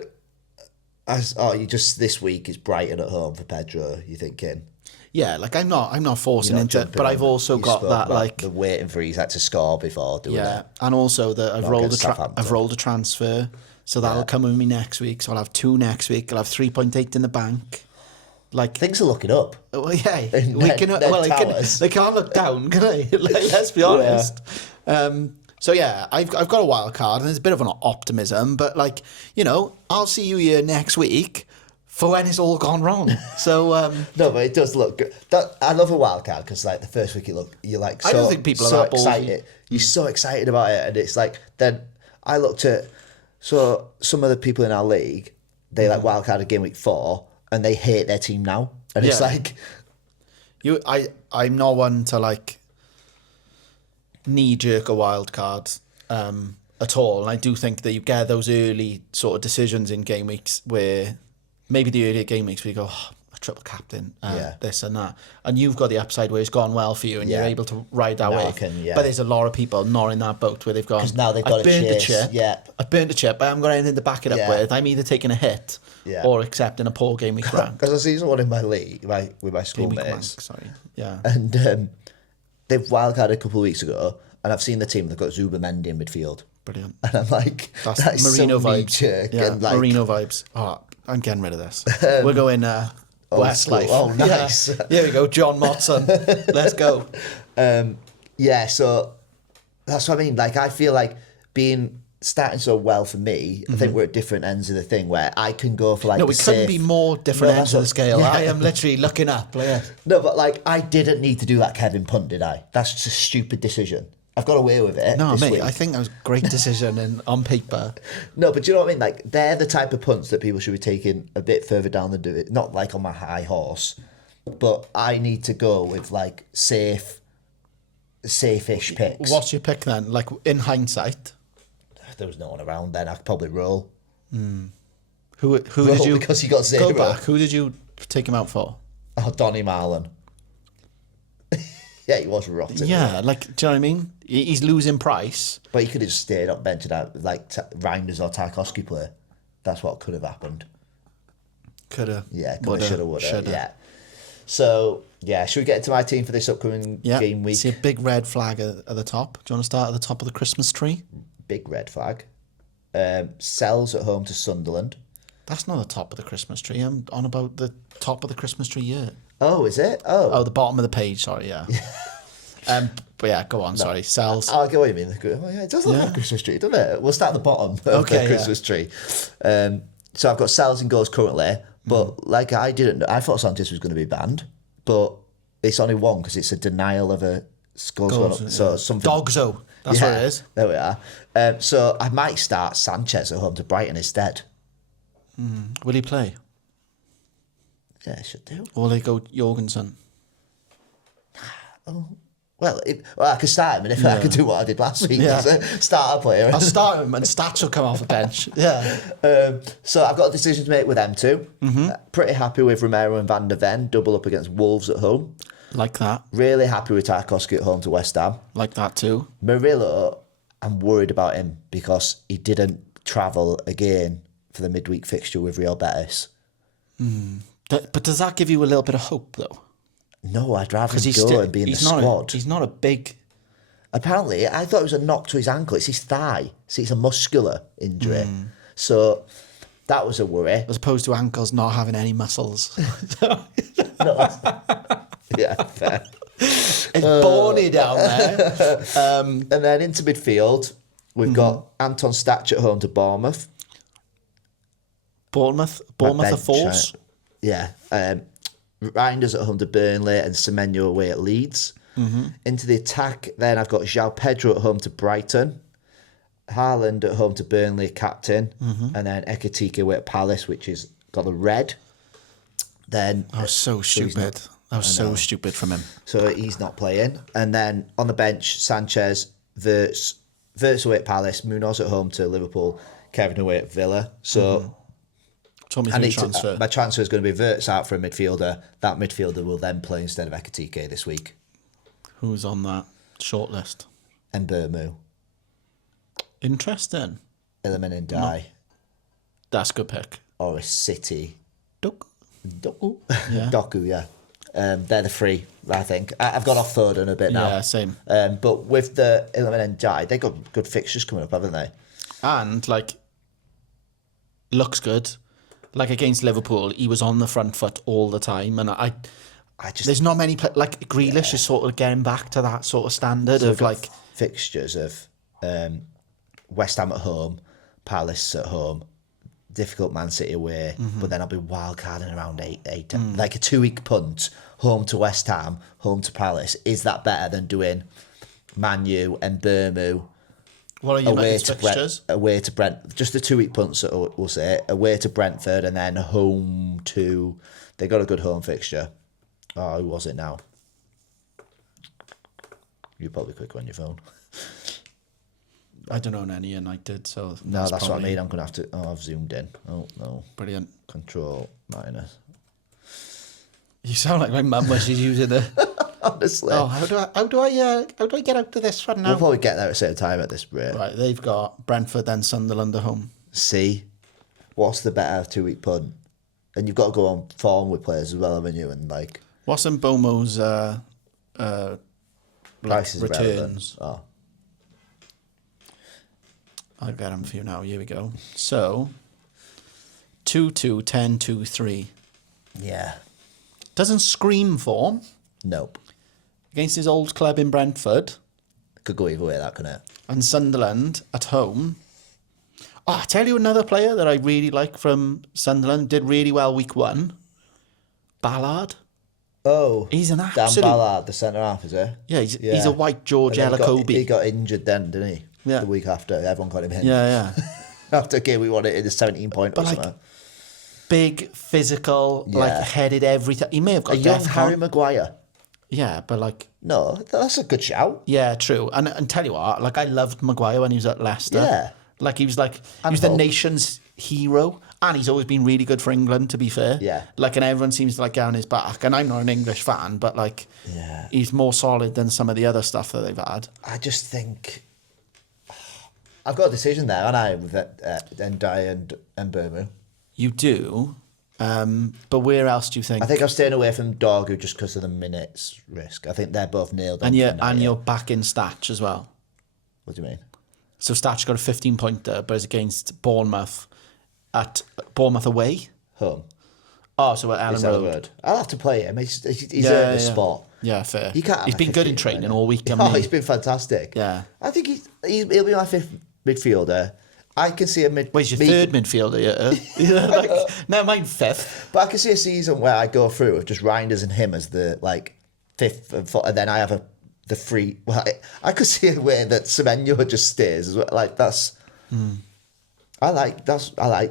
You just this week is Brighton at home for Pedro? You thinking? Yeah, like I'm not forcing into it, but I've also got that like the waiting for Isak to score before doing it. And also that I've rolled a transfer, so that'll come with me next week. So I'll have 2 next week. I'll have 3.8 in the bank. Like things are looking up. Well, yeah, they can't look down, can they? Like, let's be honest. Yeah. So yeah, I've got a wild card, and there's a bit of an optimism, but like I'll see you here next week for when it's all gone wrong. So no, but it does look good. I love a wild card because like the first week you're like so, I don't think people are so that excited. You're so excited about it, and it's like then I looked at some of the people in our league, they like wild card at game week 4, and they hate their team now, and it's like I'm not one to like knee-jerk a wild card at all, and I do think that you get those early sort of decisions in game weeks where maybe the earlier game weeks where you go, a triple captain, this and that, and you've got the upside where it's gone well for you and you're able to ride that wave. But there's a lot of people not in that boat where they've gone, because now they've got the chip. I've burnt the chip, but I haven't got anything to back it up with. I'm either taking a hit or accepting a poor game week rank. Because I see someone in my league with my schoolmates, and they've wildcarded a couple of weeks ago, and I've seen the team. They've got Zubimendi in midfield. Brilliant. And I'm like, that's Marino so vibes. Yeah, and like, Marino vibes. Oh, I'm getting rid of this. We're going Westlife. Oh, nice. Here we go, John Motson. Let's go. So that's what I mean. Like, I feel like starting so well for me, I think we're at different ends of the thing where I can go for like... No, we couldn't be more different ends of the scale. Yeah. I am literally looking up. No, but like, I didn't need to do that Kevin punt, did I? That's just a stupid decision. I've got away with it. No, mate, week. I think that was a great decision on paper. No, but do you know what I mean? Like, they're the type of punts that people should be taking a bit further down the do it. Not like on my high horse, but I need to go with like safe-ish picks. What's your pick then? Like in hindsight, there was no one around then. I could probably roll. Who did you? Because he got 0. Go back. Who did you take him out for? Oh, Donny Marlon. Yeah, he was rotten. Yeah, like, do you know what I mean? He's losing price. But he could have stayed up benching out like Reinders or Tarkowski play. That's what could have happened. Could have. Yeah, could have, should have, would have. Yeah. So, yeah, should we get into my team for this upcoming game week? See a big red flag at the top. Do you want to start at the top of the Christmas tree? Big red flag. Sells at home to Sunderland. That's not the top of the Christmas tree. I'm on about the top of the Christmas tree year. Oh, is it? Oh, the bottom of the page. Sorry, yeah. But yeah, go on. No. Sorry, Sells. I get what you mean. Oh, yeah, it does look like a Christmas tree, doesn't it? We'll start at the bottom of the Christmas tree. So I've got Sells in goals currently, but like I thought Sanchez was going to be banned, but it's only one because it's a denial of a goals. So something. Dogzo. That's what it is. There we are. So I might start Sanchez at home to Brighton instead. Will he play? Yeah, should do. Or will they go Jorgensen? Oh. Well, I could start him, and if I could do what I did last week, start a player. I'll start him, and Stats will come off the bench. Yeah. So I've got a decision to make with them too. Pretty happy with Romero and Van der Ven, double up against Wolves at home. Like that. Really happy with Tarkowski at home to West Ham. Like that too. Murillo, I'm worried about him because he didn't travel again for the midweek fixture with Real Betis. But does that give you a little bit of hope, though? No, I'd rather him go and be in the squad. He's not a big... Apparently, I thought it was a knock to his ankle. It's his thigh. See, it's a muscular injury. So that was a worry. As opposed to ankles not having any muscles. Yeah, fair. It's bony down there. And then into midfield, we've got Anton Stach at home to Bournemouth. Bournemouth are force. Yeah. Reinders at home to Burnley and Semenyo away at Leeds. Into the attack, then I've got João Pedro at home to Brighton. Haaland at home to Burnley, captain. And then Ekitike away at Palace, which has got the red. Then that was so stupid. That was so stupid from him. So he's not playing. And then on the bench, Sanchez, Wirtz away at Palace, Munoz at home to Liverpool, Kevin away at Villa. So my transfer is going to be Wirtz out for a midfielder. That midfielder will then play instead of Ekitike this week. Who's on that shortlist? And Burmu. Interesting. Iliman and Die. That's a good pick. Or a City. Doku. Yeah. Doku, yeah. They're the three, I think. I've gone off Foden a bit now. Yeah, same. But with the Iliman and Die, they've got good fixtures coming up, haven't they? And, looks good. Like, against Liverpool, he was on the front foot all the time. And I just... There's not many... Grealish is sort of getting back to that sort of standard of, fixtures of West Ham at home, Palace at home, difficult Man City away, but then I'll be wildcarding around 8. Like a 2-week punt, home to West Ham, home to Palace. Is that better than doing Man U and Burmu? What are your fixtures? Away to Brent, just the 2-week punts, we'll say. Away to Brentford and then home to... They got a good home fixture. Oh, who was it now? You're probably quicker on your phone. I don't own any United, so... No, that's probably... what I mean. I'm going to have to... Oh, I've zoomed in. Oh, no. Brilliant. Control minus. You sound like my mum when she's using it. Honestly. Oh, how do I get out of this one now? We'll probably get there at the same time at this rate. Right, they've got Brentford, then Sunderland at home. See? What's the better 2-week punt? And you've got to go on form with players as well, haven't you? And what's in Bomo's prices returns? Oh. I'll get them for you now. Here we go. So, 2-2, 10, 2-3. Yeah. Doesn't scream form. Nope. Against his old club in Brentford. Could go either way, that, couldn't it? And Sunderland at home. Oh, I'll tell you another player that I really like from Sunderland. Did really well week 1. Ballard. Oh. He's an absolute... Dan Ballard, the centre-half, is he? Yeah, he's a white George Ellacobi. He got injured then, didn't he? Yeah. The week after, everyone got him in. Yeah. After game, we won it in the 17-point or something. Big, physical, headed everything. He may have got a young Harry Maguire. Yeah, but no, that's a good shout. Yeah, true. And tell you what, I loved Maguire when he was at Leicester. Yeah. He was the nation's hero. And he's always been really good for England, to be fair. Yeah. Like, and everyone seems to like get on his back. And I'm not an English fan, but like, he's more solid than some of the other stuff that they've had. I just think I've got a decision there, and I with Ndiaye and Burmu. You do, but where else do you think? I think I'm staying away from Dorgu just because of the minutes risk. I think they're both nailed on. And you're back in Statch as well. What do you mean? So Statch got a 15-pointer, but it's against Bournemouth at Bournemouth away. Home. Oh, so at Ellen Road. I'll have to play him. He's earned the spot. Yeah, fair. He's been good in training all week. He's been fantastic. Yeah. I think he'll be my fifth midfielder. I can see a he's your third midfielder, yeah. Like, no, mine fifth. But I can see a season where I go through with just Reinders and him as the fifth and fourth, and then I have the free. Well, I could see a way that Semenyo just stays as well. Like that's. I like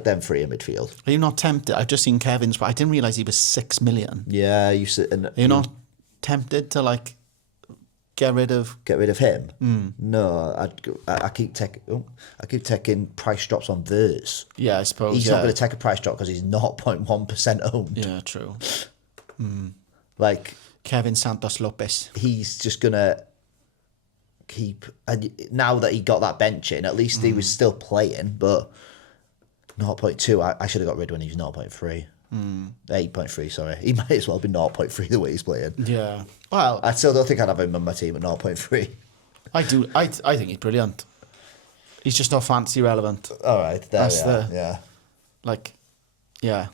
them three in midfield. Are you not tempted? I've just seen Kevin's, but I didn't realise he was 6 million. Yeah, you sit and. Are you not tempted to get rid of him? No, I keep taking price drops on Verts. Yeah, I suppose he's not going to take a price drop because he's 0.1% owned. Yeah, true. Like Kevin Santos Lopez, he's just gonna keep. And now that he got that bench in, at least he was still playing. But 0.2, I should have got rid when he was 0.3. 8.3, sorry. He might as well be 0.3 the way he's playing. Yeah. Well, I still don't think I'd have him on my team at 0.3. I do. I think he's brilliant. He's just not fantasy relevant. All right, yeah. Yeah.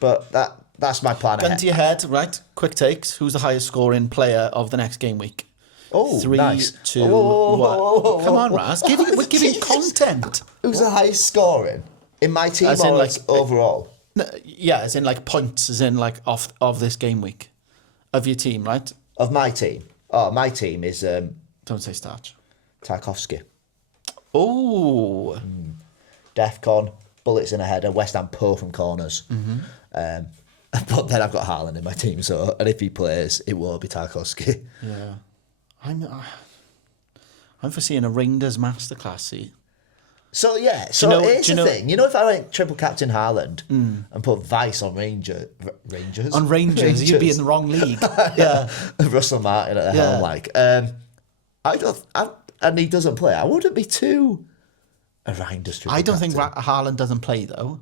But that's my plan. Gun to your head, right? Quick takes. Who's the highest scoring player of the next game week? Oh, 3, nice. 2, 1. Come on, Raz. We're giving content. Who's the highest scoring in my team or overall? No, yeah, as in points, as in of this game week of your team, right? Of my team. Oh, my team is Don't say Starch. Tarkovsky. Oh. Defcon, bullets in a header, West Ham pull from corners. But then I've got Haaland in my team, and if he plays, it will be Tarkovsky. Yeah. I'm foreseeing a Rangers masterclass, see. So here's the thing. You know, if I went triple captain Haaland and put Vice on Rangers. On Rangers, you'd be in the wrong league. Yeah. Russell Martin at the helm, and he doesn't play. I wouldn't be too Reinders triple I don't think captain. Haaland doesn't play, though.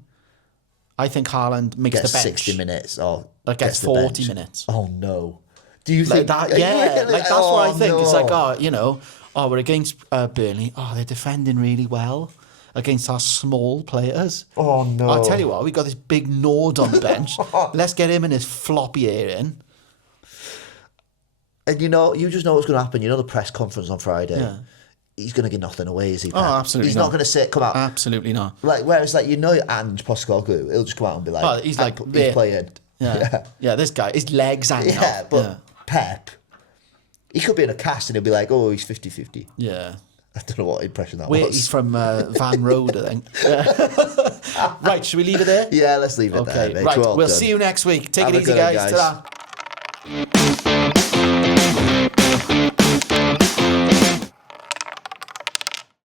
I think Haaland makes Gets the bench. 60 minutes or gets 40 minutes. Oh, no. Do you think that? Yeah, that's what I think. No. It's we're against Burnley. Oh, they're defending really well against our small players. Oh, no. I'll tell you what, we got this big Nord on the bench. Let's get him and his floppy ear in. And you just know what's going to happen. You know the press conference on Friday? Yeah. He's going to get nothing away, is he? Pep? Oh, absolutely He's not. not going to say, come out. Absolutely not. Whereas and Postecoglou, he'll just come out and be like, oh, he's playing. Yeah, this guy, his legs hanging out. Yeah, but Pep, he could be in a cast and he'll be like, oh, he's 50-50. Yeah. I don't know what impression that was. He's from Van Road, I think. Right, should we leave it there? Yeah, let's leave it there. Okay, right. We'll see you next week. Take it easy, guys. Ta-da.